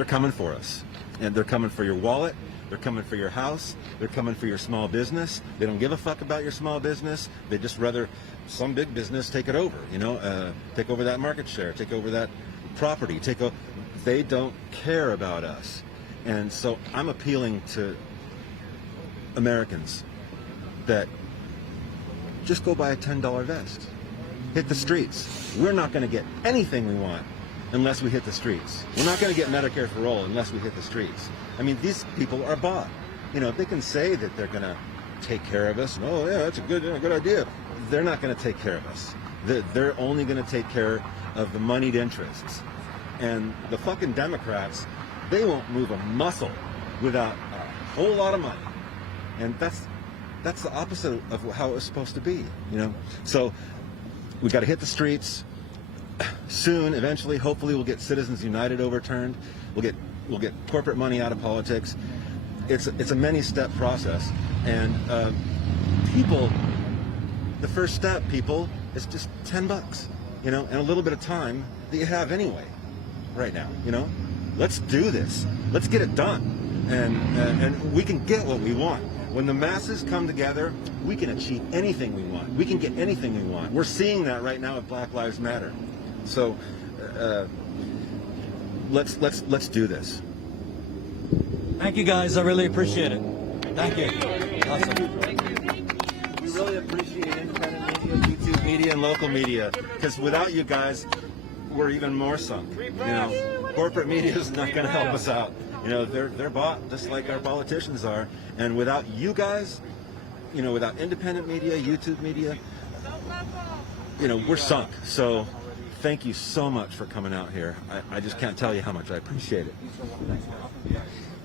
coming for us. And they're coming for your wallet. They're coming for your house. They're coming for your small business. They don't give a fuck about your small business. They just rather some big business take it over. Take over that market share. Take over that property. They don't care about us. And so I'm appealing to Americans that just go buy a $10 vest. Hit the streets. We're not going to get anything we want unless we hit the streets. We're not going to get Medicare for all unless we hit the streets. I mean, these people are bought. They can say that they're going to take care of us. Oh, yeah, that's a good idea. They're not going to take care of us. They're only going to take care of the moneyed interests. And the fucking Democrats, they won't move a muscle without a whole lot of money. And that's the opposite of how it was supposed to be, So we got to hit the streets soon. Eventually, hopefully, we'll get Citizens United overturned. We'll get corporate money out of politics. It's a many-step process, and people. The first step, people, is just $10, and a little bit of time that you have anyway, right now, Let's do this. Let's get it done, and we can get what we want. When the masses come together, we can achieve anything we want. We can get anything we want. We're seeing that right now with Black Lives Matter. So let's do this. Thank you, guys. I really appreciate it. Thank you. Awesome. We really appreciate independent media, YouTube media, and local media, because without you guys, we're even more sunk. You know, corporate media is not going to help us out. You know, they're bought just like our politicians are, and without you guys, you know, without independent media, YouTube media, you know, we're sunk. So thank you so much for coming out here. I just can't tell you how much I appreciate it.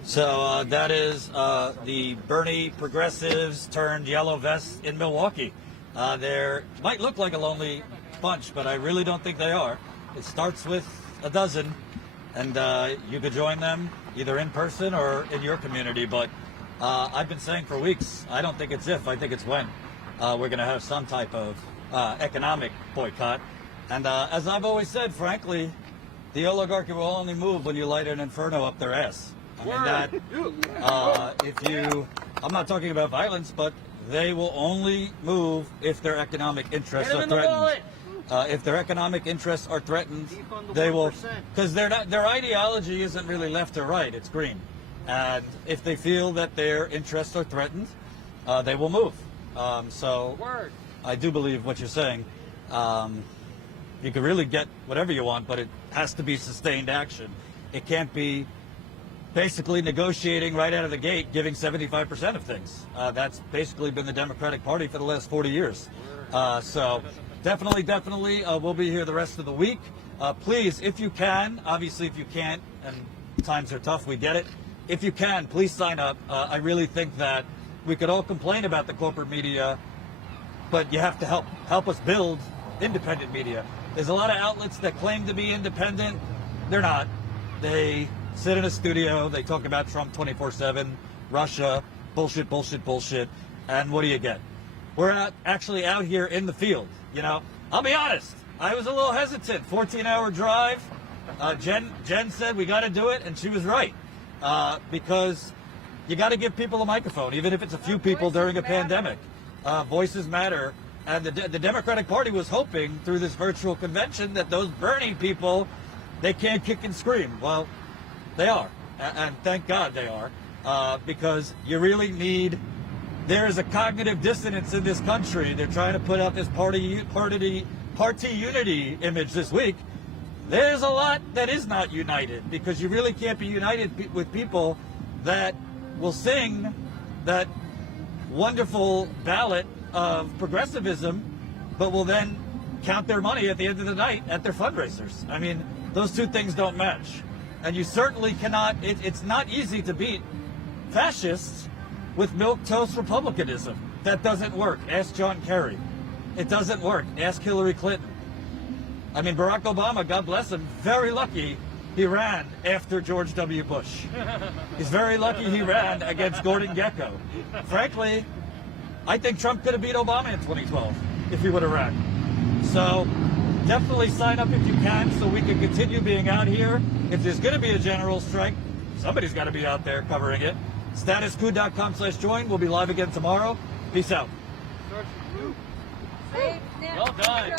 So that is the Bernie progressives turned yellow vests in Milwaukee. They might look like a lonely bunch, but I really don't think they are. It starts with a dozen, and you could join them either in person or in your community. But I've been saying for weeks, I don't think it's if, I think it's when we're going to have some type of economic boycott. And as I've always said, frankly, the oligarchy will only move when you light an inferno up their ass. I mean, I'm not talking about violence, but they will only move if their economic interests are threatened. If their economic interests are threatened, they will, because their ideology isn't really left or right, it's green. And if they feel that their interests are threatened, they will move. So I do believe what you're saying. You can really get whatever you want, but it has to be sustained action. It can't be basically negotiating right out of the gate, giving 75% of things. That's basically been the Democratic Party for the last 40 years. So definitely, we'll be here the rest of the week. Please, if you can, obviously if you can't, and times are tough, we get it. If you can, please sign up. I really think that we could all complain about the corporate media, but you have to help us build independent media. There's a lot of outlets that claim to be independent. They're not. They sit in a studio, they talk about Trump 24/7, Russia, bullshit, and what do you get? We're actually out here in the field, you know. I'll be honest, I was a little hesitant, 14-hour drive. Jen said we got to do it, and she was right, because you got to give people a microphone, even if it's a few people during a pandemic. Voices matter, and the Democratic Party was hoping through this virtual convention that those Bernie people, they can't kick and scream. Well, they are, and thank God they are, because you really need. There is a cognitive dissonance in this country. They're trying to put out this party unity image this week. There's a lot that is not united, because you really can't be united with people that will sing that wonderful ballad of progressivism, but will then count their money at the end of the night at their fundraisers. I mean, those two things don't match. And you certainly cannot, it's not easy to beat fascists with milquetoast republicanism. That doesn't work. Ask John Kerry. It doesn't work. Ask Hillary Clinton. I mean, Barack Obama, God bless him, very lucky he ran after George W. Bush. He's very lucky he ran against Gordon Gekko. Frankly, I think Trump could have beat Obama in 2012 if he would have ran. So definitely sign up if you can so we can continue being out here. If there's going to be a general strike, somebody's got to be out there covering it. Statuscoup.com/join. We'll be live again tomorrow. Peace out. Well done.